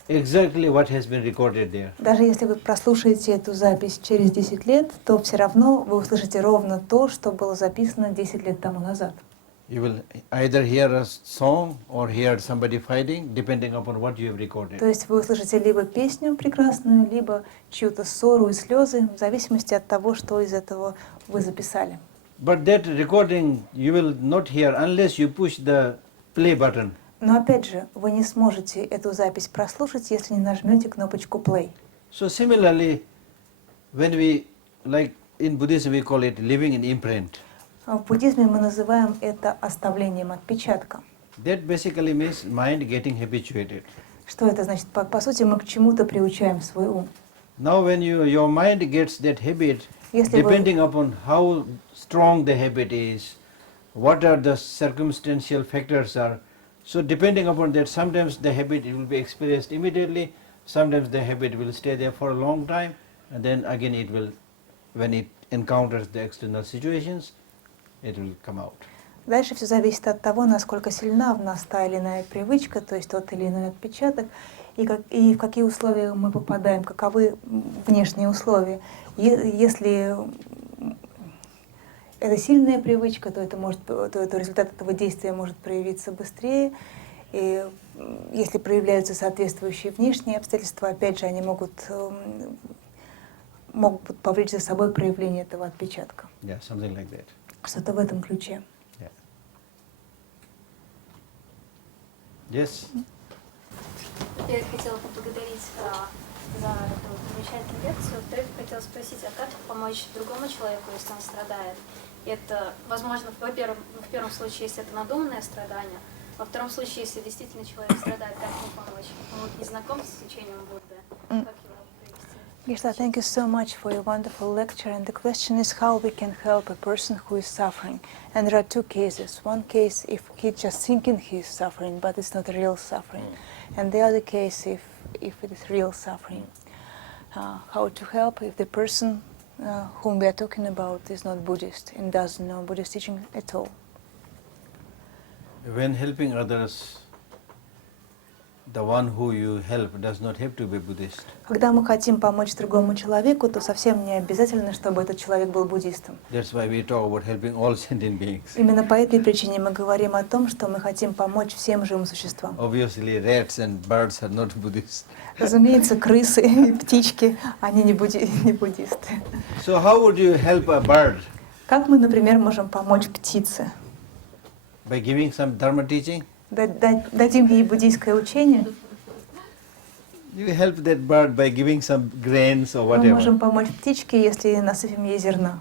exactly what has been recorded there. Даже если вы прослушаете эту запись через 10 лет, то все равно вы услышите ровно то, что было записано 10 лет тому назад. You will either hear a song or hear somebody fighting, depending upon what you have recorded. То есть вы услышите либо песню прекрасную, либо чью-то ссору и слезы, в зависимости от того, что из этого вы записали. But that recording you will not hear unless you push the play button. Но опять же, вы не сможете эту запись прослушать, если не нажмете кнопочку play. So similarly, when we, like in Buddhism we call it living in imprint. В буддизме мы называем это оставлением отпечатка. That basically means mind getting habituated. Что это значит? По сути, мы к чему-то приучаем свой ум. Now when your mind gets that habit, Если вы, depending upon how strong the habit is, what are the circumstantial factors are, so depending upon that, sometimes the habit it will be experienced immediately, sometimes the habit will stay there for a long time, and then again it will, when it encounters the external situations, it will come out. дальше все зависит от того, насколько сильна в нас та или иная привычка, то есть тот или иной отпечаток, и в какие условия мы попадаем, каковы внешние условия. Если это сильная привычка, то результат этого действия может проявиться быстрее. И если проявляются соответствующие внешние обстоятельства, опять же, они могут повлечь за собой проявление этого отпечатка. Yeah, something like that. Что-то в этом ключе. Yeah. Yes. Я хотела поблагодарить за эту замечательную лекцию. Во-вторых, хотела спросить, а как помочь другому человеку, если он страдает? И это, возможно, во-первых, в первом случае, если это надуманное страдание, во втором случае, если действительно человек страдает, как ему помочь? Он не знаком с учением Будды, как его привести? Gisela, thank you so much for your wonderful lecture. And the question is how we can help a person who is suffering. And there are two cases. One case if he's just thinking he's suffering, but it's not real suffering. And the other case if it is real suffering. How to help if the person whom we are talking about is not Buddhist and doesn't know Buddhist teaching at all. When helping others, the one who you help does not have to be Buddhist. Когда мы хотим помочь другому человеку, то совсем не обязательно, чтобы этот человек был буддистом. That's why we talk about helping all sentient beings. Именно по этой причине мы говорим о том, что мы хотим помочь всем живым существам. Obviously, rats and birds are not Buddhist. Разумеется, крысы и птички, они не буддисты. So how would you help a bird? Как мы, например, можем помочь птице? By giving some dharma teaching? Дадим ей буддийское учение? You help that bird by giving some grains or Мы whatever. можем помочь птичке, если насыпем ей зерна.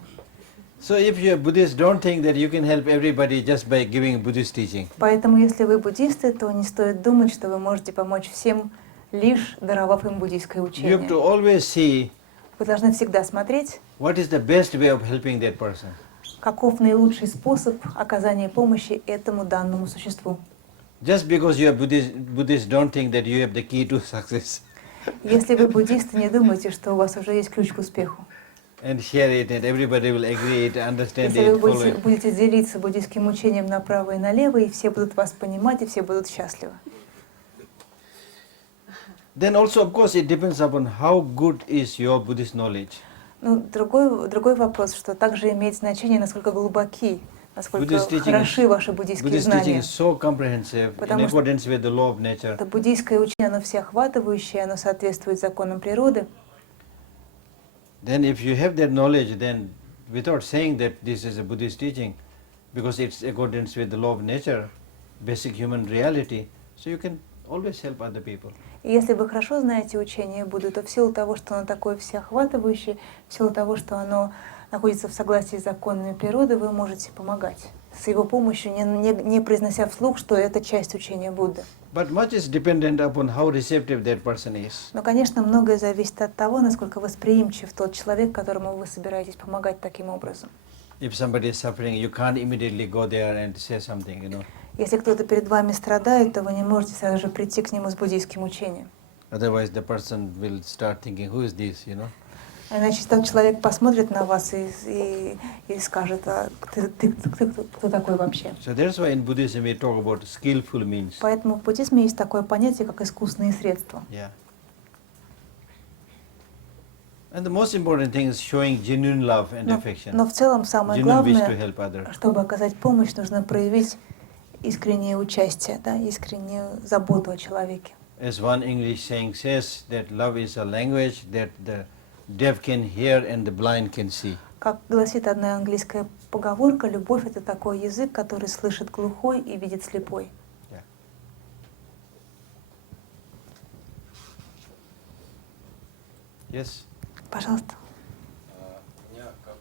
So if you're Buddhist, don't think that you can help everybody just by giving Buddhist teaching. Поэтому, если вы буддисты, то не стоит думать, что вы можете помочь всем, лишь даровав им буддийское You have учение. to always see Вы должны всегда смотреть, what is the best way of helping that person. каков наилучший способ оказания помощи этому данному существу. Just because you are Buddhist, don't think that you have the key to success. Если вы буддисты, не думайте, что у вас уже есть ключ к успеху. And share it, and everybody will agree to understand Если it, вы follow it. будете делиться буддийским учением направо и налево, и все будут вас понимать, и все будут счастливы. Then also, of course, it depends upon how good is your Buddhist knowledge. Ну, другой вопрос, что также имеет значение, насколько глубоки, насколько Buddhist teaching хороши ваши буддийские Buddhist teaching знания. is so comprehensive, in Потому что accordance with the law of nature. это буддийское учение, оно всеохватывающее, оно соответствует законам природы. Then if you have that knowledge, then without saying that this is a Buddhist teaching, because it's in accordance with the law of nature, basic human reality, so you can always help other people. И если вы хорошо знаете учение Будды, то в силу того, что оно такое всеохватывающее, в силу того, что оно находится в согласии с законами природы, вы можете помогать с его помощью, не произнося вслух, что это часть учения Будды. But much is dependent upon how receptive that person is. Но, конечно, многое зависит от того, насколько восприимчив тот человек, которому вы собираетесь помогать таким образом. If somebody is suffering, you can't immediately go there and say something, you know. Если кто-то перед вами страдает, то вы не можете сразу же прийти к нему с буддийским учением. Otherwise, the person will start thinking, who is this, you know? Иначе тот человек посмотрит на вас и скажет, а ты кто такой вообще? So that's why in Buddhism we talk about skillful means. Поэтому в буддизме есть такое понятие, как искусственные средства. Yeah. And the most important thing is showing genuine love and affection. Но в целом самое Genuine wish to главное, help others. чтобы оказать помощь, нужно проявить искреннее участие, да, искреннюю заботу о человеке. As one English saying says, that love is a language that the deaf can hear and the blind can see. Как гласит одна английская поговорка, любовь — это такой язык, который слышит глухой и видит слепой. Yeah. Yes. Пожалуйста. Меня как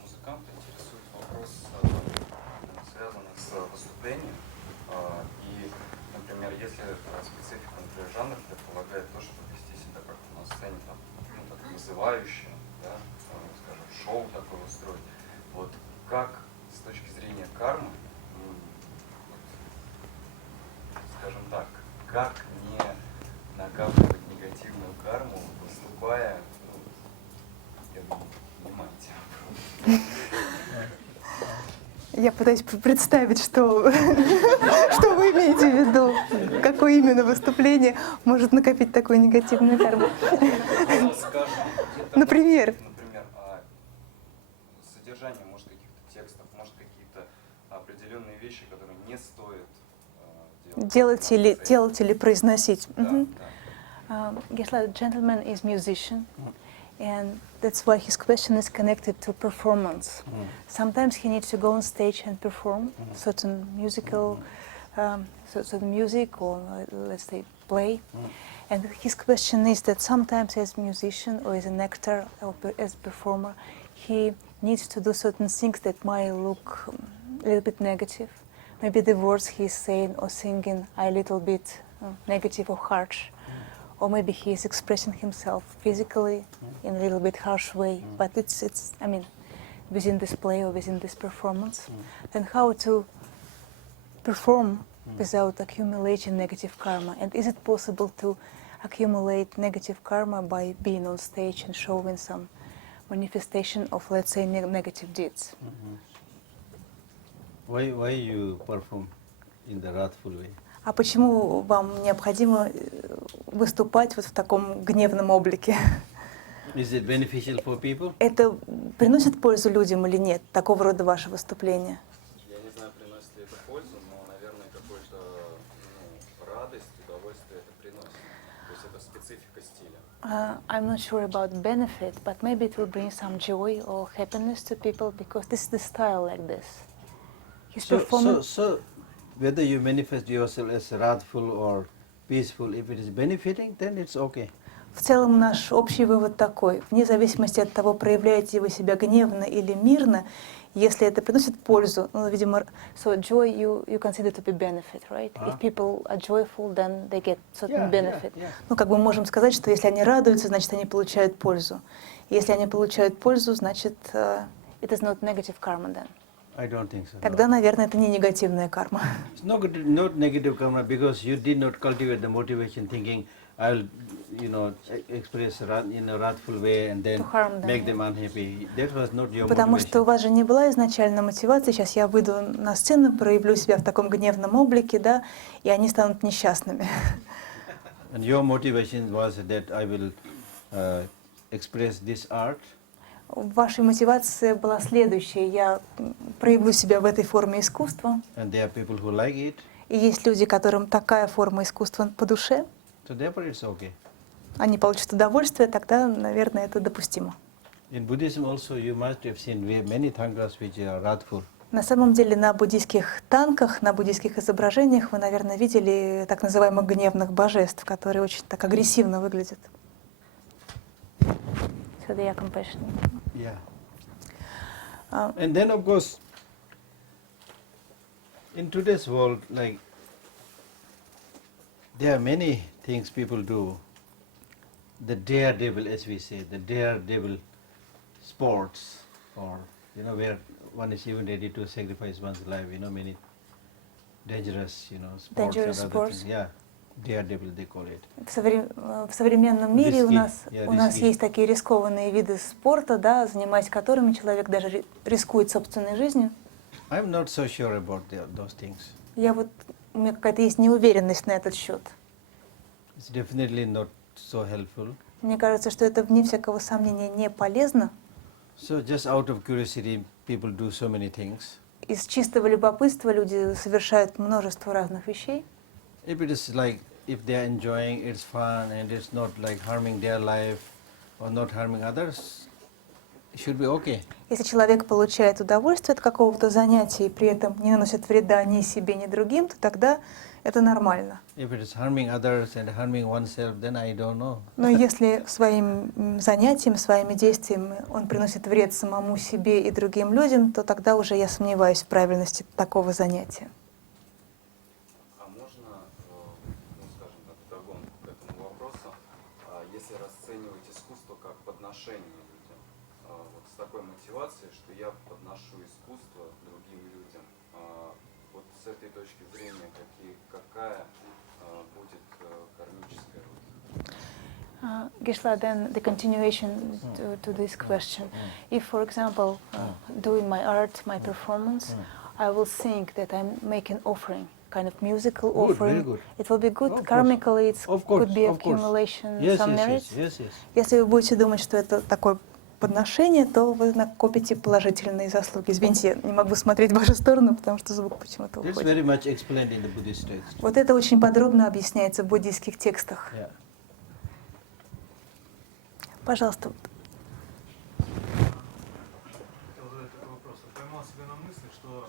музыканта интересует вопрос, связанный с выступлением. И, например, если специфика, например, жанр предполагает то, чтобы вести себя как на сцене, там, ну, так вызывающе, да, скажем, шоу такое устроить. Вот как с точки зрения кармы, скажем так, как не накапливать негативную карму, выступая, ну, я думаю, понимаете. Я пытаюсь представить, что вы имеете в виду, какое именно выступление может накопить такую негативную карму. Скажем, Например? Например, содержание, может, каких-то текстов, может, какие-то определенные вещи, которые не стоит делать. Делать или произносить. Да, Мгм. да. Геше, the gentleman is musician, and that's why his question is connected to performance. Sometimes he needs to go on stage and perform certain musical, certain music, or let's say play. And his question is that sometimes as musician or as an actor or as performer, he needs to do certain things that might look a little bit negative. Maybe the words he's saying or singing are a little bit negative or harsh. or maybe he is expressing himself physically in a little bit harsh way, but it's I mean, within this play or within this performance, then how to perform without accumulating negative karma? And is it possible to accumulate negative karma by being on stage and showing some manifestation of, let's say, negative deeds? Why you perform in the wrathful way? А почему вам необходимо выступать вот в таком гневном облике? Is it beneficial for people? Это приносит пользу людям или нет, такого рода ваше выступление? Я не знаю, приносит ли это пользу, но, наверное, какую-то радость, удовольствие это приносит. То есть это специфика стиля. I'm not sure about benefit, but maybe it will bring some joy or happiness to people because this is the style like this. His performance. So whether you manifest yourself as wrathful or peaceful, if it is benefiting, then it's okay. В целом наш общий вывод такой: вне зависимости от того, проявляете вы себя гневно или мирно, если это приносит пользу, ну, видимо, so joy you consider to be benefit, right? If people are joyful, then they get certain benefit. Ну, как бы мы можем сказать, что если они радуются, значит, они получают пользу. Если они получают пользу, значит, it is not negative karma then. I don't think so. Тогда, наверное, это не негативная карма. It's not negative karma because you did not cultivate the motivation thinking, I'll, express in a wrathful way and then make them unhappy. That was not your Потому motivation. что у вас же не была изначально мотивация, сейчас я выйду на сцену, проявлю себя в таком гневном облике, да, и они станут несчастными. And your motivation was that I will express this art. Ваша мотивация была следующая: я проявлю себя в этой форме искусства. And there are people who like it. И есть люди, которым такая форма искусства по душе. So therefore it's okay. Они получат удовольствие, тогда, наверное, это допустимо. In Buddhism also you must have seen many tankas which are wrathful. На самом деле на буддийских танках, на буддийских изображениях вы, наверное, видели так называемых гневных божеств, которые очень так агрессивно выглядят. So they are compassionate. Yeah. And then of course, in today's world, like there are many things people do. The daredevil, as we say, the daredevil sports, or where one is even ready to sacrifice one's life. Many dangerous, sports. Dangerous and other sports. things. Yeah, daredevil they call it. В современном мире у нас есть такие рискованные виды спорта, да, занимаясь которыми человек даже рискует собственной жизнью. I'm not so sure about those things. У меня какая-то есть неуверенность на этот счет. It's definitely not so helpful. Мне кажется, что это вне всякого сомнения не полезно. So just out of curiosity, people do so many things. Из чистого любопытства люди совершают множество разных вещей. If it is like, if they are enjoying, it's fun, and it's not like harming their life or not harming others, it should be okay. Если человек получает удовольствие от какого-то занятия и при этом не наносит вреда ни себе, ни другим, то тогда это нормально. If it is harming others and harming oneself, then I don't know. Но если своим занятием, своими действиями он приносит вред самому себе и другим людям, то тогда уже я сомневаюсь в правильности такого занятия. А можно, скажем так, вдогонку к этому вопросу, если расценивать искусство как подношение людям, вот с такой мотивацией, что я подношу искусство другим людям, вот с этой точки зрения, какая будет кармическая роль? Geshla, then the continuation to this question. If, for example, doing my art, my performance, I will think that I'm making offering, kind of musical offering. Very good. It will be good. Of Karmically, it Of course, could be of course. accumulation, Yes, some yes, merits. yes, yes. Если вы будете думать, что это такое подношение, то вы накопите положительные заслуги. Извините, я не могу смотреть в вашу сторону, потому что звук почему-то That's уходит. very much explained in the Buddhist text. Вот это очень подробно объясняется в буддийских текстах. Yeah. Пожалуйста. Хотел задать такой вопрос. Я поймал себя на мысли, что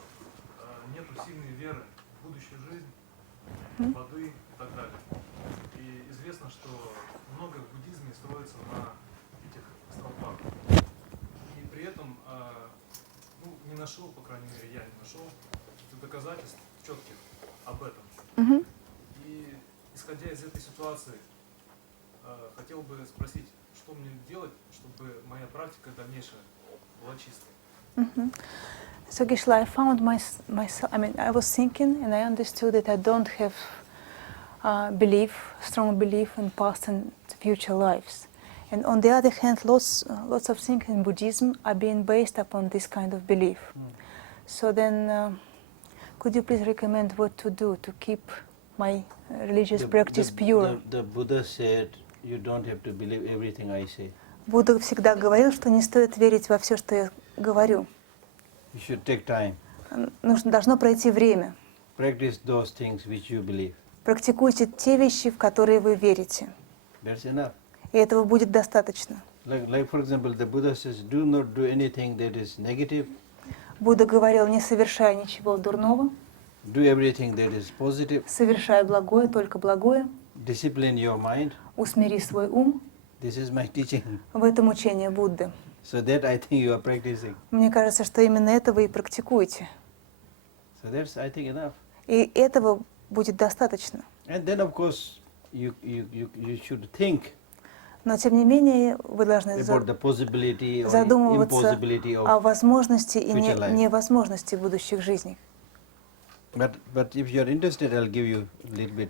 нет сильной веры в будущую жизнь, воды и так далее. И известно, что многое в буддизме строится на этих столпах. И при этом не нашел, по крайней мере, я не нашел доказательств четких об этом. И исходя из этой ситуации, хотел бы спросить, что мне делать, чтобы моя практика дальнейшая была чистой. So Geshe, I found myself, I was thinking and I understood that I don't have strong belief in past and future lives. And on the other hand, lots of things in Buddhism are being based upon this kind of belief. So then, could you please recommend what to do to keep my religious practice pure? The Buddha said, you don't have to believe everything I say. Будда всегда говорил, что не стоит верить во все, что я говорю. You should take time. Должно пройти время. Practice those things which you believe. Практикуйте те вещи, в которые вы верите. That's enough. И этого будет достаточно. Like for example, the Buddha says, do not do anything that is negative. Будда говорил, не совершай ничего дурного. Do everything that is positive. Совершай благое, только благое. Discipline your mind. Усмири свой ум. This is my teaching. В этом учение Будды. So that I think you are practicing. Мне кажется, что именно это вы и практикуете. So that's, I think, enough. И этого будет достаточно. And then, of course, you should think Но, тем не менее, вы должны about the possibility or задумываться impossibility о of. возможности и future life. невозможности будущих жизней. But if you are interested, I'll give you a little bit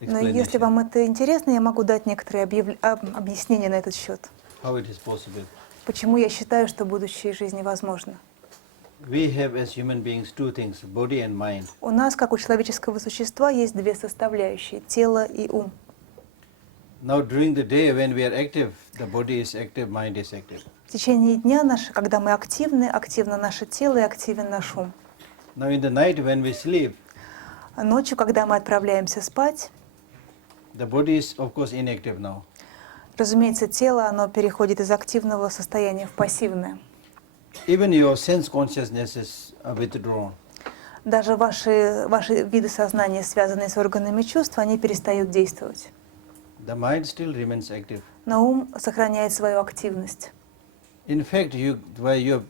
Но если explanation вам это интересно, я могу дать некоторые объяснения на этот счет. how it is possible. Почему я считаю, что будущее жизни возможно? We have as human beings two things, body and mind. У нас, как у человеческого существа, есть две составляющие – тело и ум. Now during the day when we are active, the body is active, mind is active. В течение дня, когда мы активны, активно наше тело и активен наш ум. Now in the night when we sleep, А ночью, когда мы отправляемся спать, the body is of course inactive now. разумеется, тело, оно переходит из активного состояния в пассивное. Even your sense consciousness is withdrawn. Даже ваши виды сознания, связанные с органами чувств, они перестают действовать. The mind still remains active. Но ум сохраняет свою активность. In fact, while you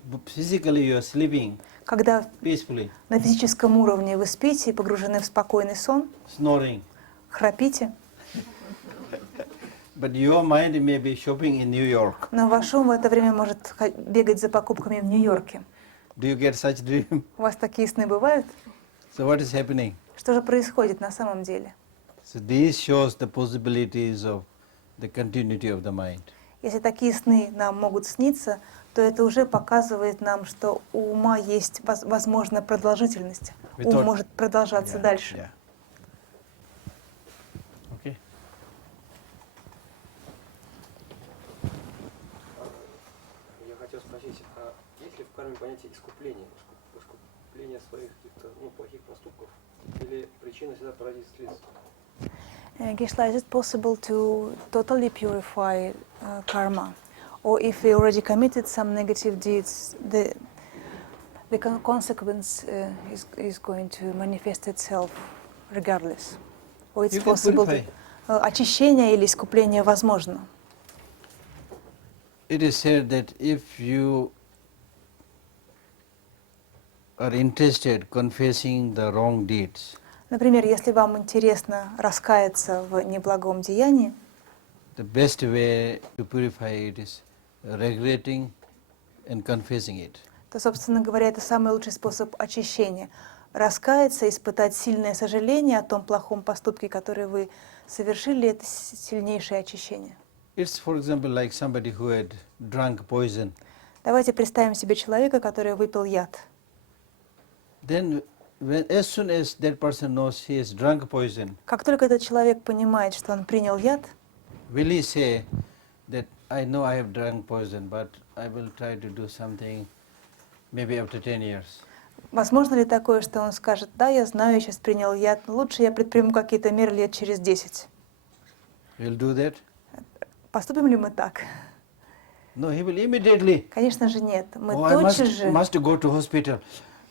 are sleeping Когда peacefully, на физическом уровне вы спите и погружены в спокойный сон, snoring, храпите, but your mind may be shopping in New York. но ваш ум в это время может бегать за покупками в Нью-Йорке. Do you get such dream? У вас такие сны бывают? So what is happening? Что же происходит на самом деле? So this shows the possibilities of the continuity of the mind. Если такие сны нам могут сниться, то это уже показывает нам, что у ума есть, возможно, продолжительность. Ум может продолжаться дальше. Yeah. Okay. Я хотел спросить, а есть ли в карме понятие искупления своих каких-то плохих поступков, или причина всегда породит следствие? Geshe, is it possible to totally purify karma? Or if we already committed some negative deeds, the consequence is going to manifest itself regardless? Or it's possible to... Очищение или искупление возможно? It is said that if you are interested confessing the wrong deeds, Например, если вам интересно раскаяться в неблагом деянии, the best way to purify it is regretting and confessing it. то, собственно говоря, это самый лучший способ очищения. Раскаяться, испытать сильное сожаление о том плохом поступке, который вы совершили, это сильнейшее очищение. It's, for example, like somebody who had drunk poison. Давайте представим себе человека, который выпил яд. Then, as soon as that person knows he has drunk poison, Как только этот человек понимает, что он принял яд, will he say that I know I have drunk poison, but I will try to do something maybe after 10 years? возможно ли такое, что он скажет: да, я знаю, я сейчас принял яд, но лучше я предприму какие-то меры лет через 10. Will do that? Поступим ли мы так? No, he will immediately. Конечно же нет. Мы Oh, I тотчас же must go to hospital.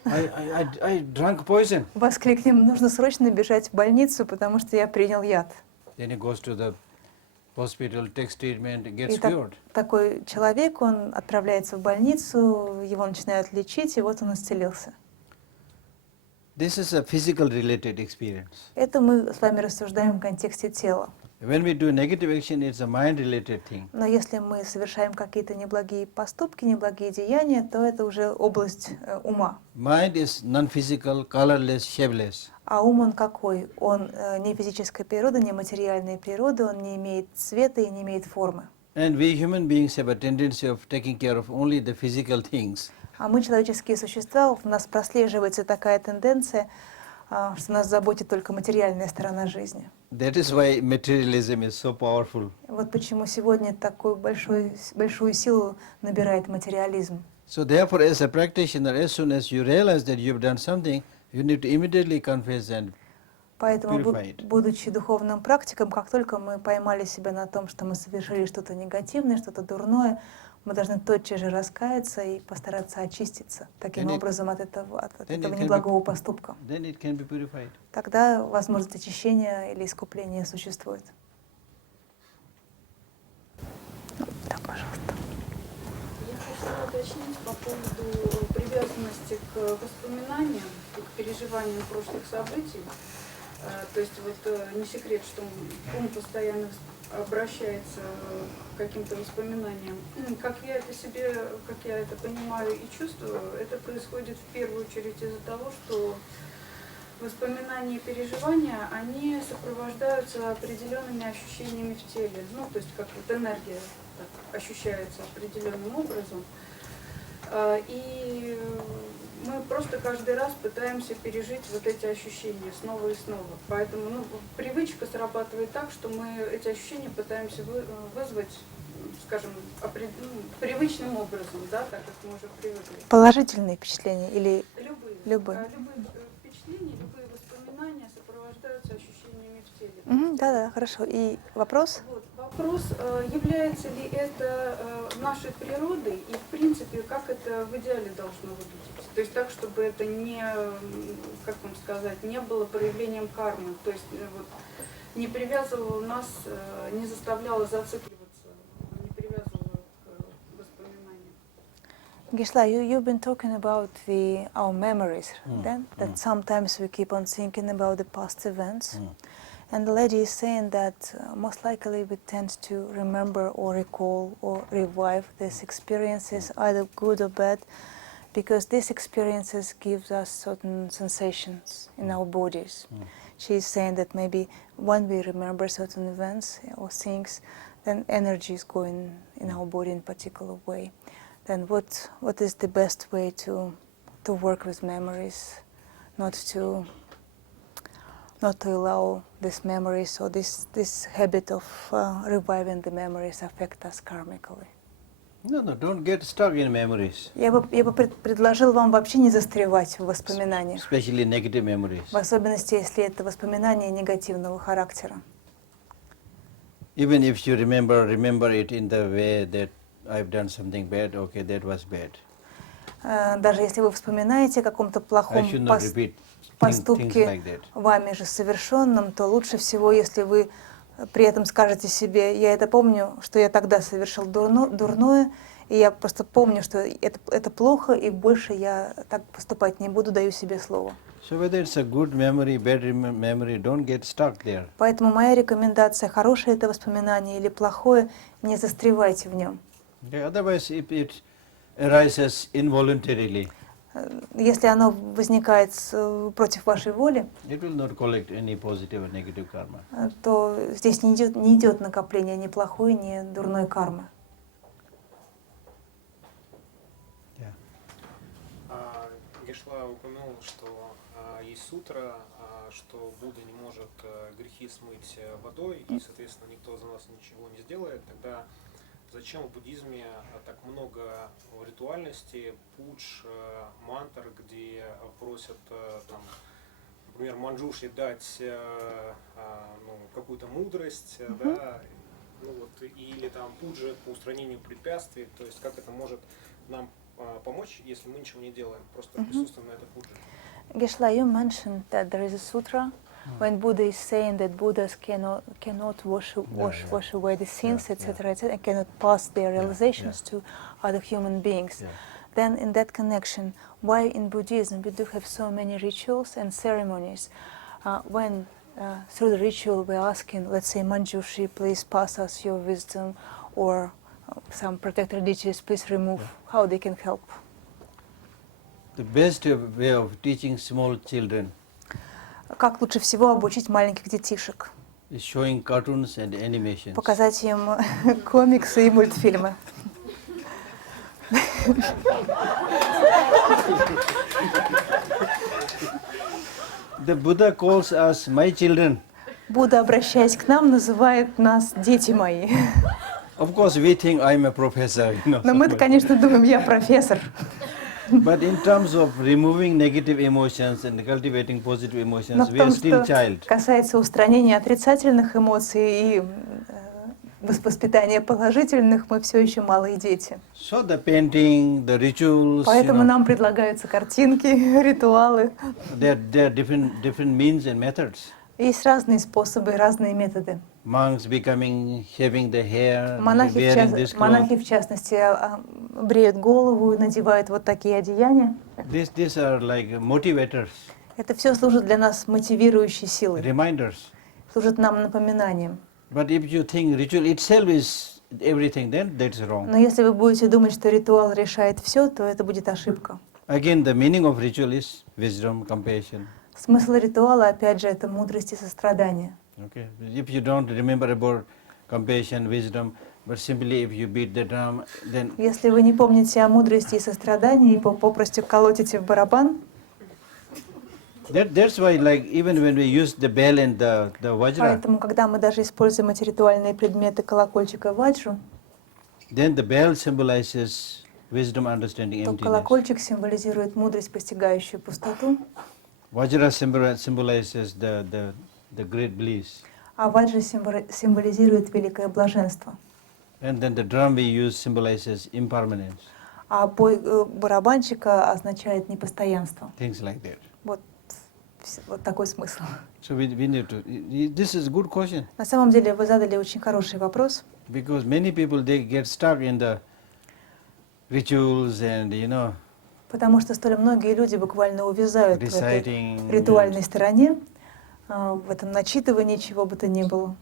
I drank poison. воскликнем: нужно срочно бежать в больницу, потому что я принял яд. Then he goes to the hospital, takes treatment, gets И cured. такой человек, он отправляется в больницу, его начинают лечить, и вот он исцелился. This is a physical related experience. Это мы с вами рассуждаем в контексте тела. When we do negative action, it's a mind-related thing. Но если мы совершаем какие-то неблагие поступки, неблагие деяния, то это уже область ума. Mind is non-physical, colorless, shapeless. А ум он какой? Он не физической природы, не материальной природы, он не имеет цвета и не имеет формы. And we human beings have a tendency of taking care of only the physical things. А мы, человеческие существа, у нас прослеживается такая тенденция, что нас заботит только материальная сторона жизни. That is why materialism is so powerful. Вот почему сегодня такую большую силу набирает материализм. So therefore, as a practitioner, as soon as you realize that you've done something, you need to immediately confess and Поэтому, purify it. будучи духовным практиком, как только мы поймали себя на том, что мы совершили что-то негативное, что-то дурное, мы должны тотчас же раскаяться и постараться очиститься таким образом от этого неблагого поступка. Then it can be purified. Тогда возможность очищения или искупления существует. Да, пожалуйста. Я хотела уточнить по поводу привязанности к воспоминаниям и к переживаниям прошлых событий. То есть вот не секрет, что ум постоянно обращается к каким-то воспоминаниям. Как я это понимаю и чувствую, это происходит в первую очередь из-за того, что воспоминания и переживания, они сопровождаются определенными ощущениями в теле. Ну, то есть как вот энергия так ощущается определенным образом. И мы просто каждый раз пытаемся пережить вот эти ощущения снова и снова. Поэтому привычка срабатывает так, что мы эти ощущения пытаемся вызвать, скажем, привычным образом, да, так как мы уже привыкли. Положительные впечатления или Любые. любые? Любые впечатления, любые воспоминания сопровождаются ощущениями в теле. Да, хорошо. И вопрос? Вот. Вопрос, является ли это нашей природой и, в принципе, как это в идеале должно выглядеть. То есть так, чтобы это не, как вам сказать, не было проявлением кармы. То есть вот, не привязывало нас, не заставляло зацикливаться, не привязывало к воспоминаниям. Gisela, you've been talking about our memories, that sometimes we keep on thinking about the past events. And the lady is saying that most likely we tend to remember or recall or revive these experiences, either good or bad, because these experiences give us certain sensations in our bodies. She is saying that maybe when we remember certain events or things, then energy is going in our body in a particular way. Then what is the best way to work with memories, not to allow these memories or this habit of reviving the memories affect us karmically? No, don't get stuck in memories. Я бы предложил вам вообще не застревать в воспоминаниях, Especially negative memories. в особенности, если это воспоминания негативного характера. Even if you remember it in the way that I've done something bad, okay, that was bad. Даже если вы вспоминаете о каком-то плохом поступке, вами же совершенном, то лучше всего, если вы при этом скажете себе: я это помню, что я тогда совершил дурное, и я просто помню, что это плохо, и больше я так поступать не буду, даю себе слово. So whether it's a good memory, bad memory, don't get stuck there. Поэтому моя рекомендация: хорошее это воспоминание или плохое, не застревайте в нем. Okay, otherwise, if it arises involuntarily, если оно возникает против вашей воли, it will not collect any positive or negative karma. то здесь не идет накопление ни плохой, ни дурной кармы. Гешла упомянул, что есть сутра, что Будда не может грехи смыть водой, и, соответственно, никто за нас ничего не сделает. Тогда зачем в буддизме так много ритуальности, пудж, мантр, где просят, там, например, манджуши дать какую-то мудрость, да, или там пуджи по устранению препятствий, то есть как это может нам помочь, если мы ничего не делаем, просто присутствуем на этой пудже. Geshe, you mentioned that there is a sutra when Buddha is saying that Buddhas cannot wash away the sins, etc., etc., and cannot pass their realizations to other human beings. Then in that connection, why in Buddhism we do have so many rituals and ceremonies when through the ritual we're asking, let's say, Manjushri, please pass us your wisdom, or some protector deities, please remove, how they can help. The best way of teaching small children Как лучше всего обучить маленьких детишек? is showing cartoons and animations. Показать им комиксы и мультфильмы. The Buddha calls us my children. Будда, обращаясь к нам, называет нас «дети мои». Of course, we think I'm a professor, you know. Но мы-то, конечно, думаем, я профессор. But in terms of removing negative emotions and cultivating positive Но emotions, в we are том, still что child. касается устранения отрицательных эмоций и воспитания положительных, мы все еще малые дети. So the painting, the rituals, Поэтому нам предлагаются картинки, ритуалы. there are different means and methods. Есть разные способы, разные методы. Monks becoming, shaving the hair, Монахи, wearing this cloth. монахи в частности, бреют голову и надевают вот такие одеяния. These are like motivators, Это все служит для нас мотивирующей силой, reminders. служит нам напоминанием. But if you think ritual itself is everything, then that's wrong. Но если вы будете думать, что ритуал решает все, то это будет ошибка. Again, the meaning of ritual is wisdom, compassion. Смысл ритуала, опять же, это мудрость и сострадание. Okay. If you don't remember about compassion, wisdom, but simply if you beat the drum, then Если вы не помните о мудрости и сострадании и попросту колотите в барабан, that's why, like even when we use the bell and the vajra, поэтому, когда мы даже используем эти ритуальные предметы колокольчика и ваджру, then the bell symbolizes wisdom, understanding, то emptiness. колокольчик символизирует мудрость, постигающую пустоту, Vajra symbolizes the great bliss. а ваджра символизирует великое блаженство. And then the drum we use symbolizes impermanence, А бой барабанщика означает непостоянство. things like that. Вот такой смысл. So we need to, this is a good question, На самом деле вы задали очень хороший вопрос, because many people, they get stuck in the rituals and, you know, потому что столь многие люди буквально увязают в этой reciting. ритуальной стороне, в этом начитывании чего бы то ни было.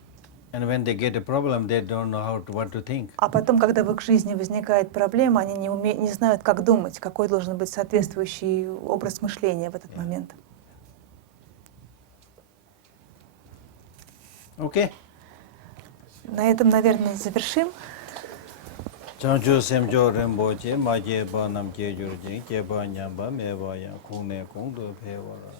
And when they get a problem, they don't know what to think. А потом, когда в их жизни возникает проблема, они не знают, как думать, какой должен быть соответствующий образ мышления в этот момент. Okay. На этом, наверное, завершим. Chanchu semjo Rinpoche, maje ba nam che jurje, che ba nyamba, me ba ya kung ne kung do phe wa ra.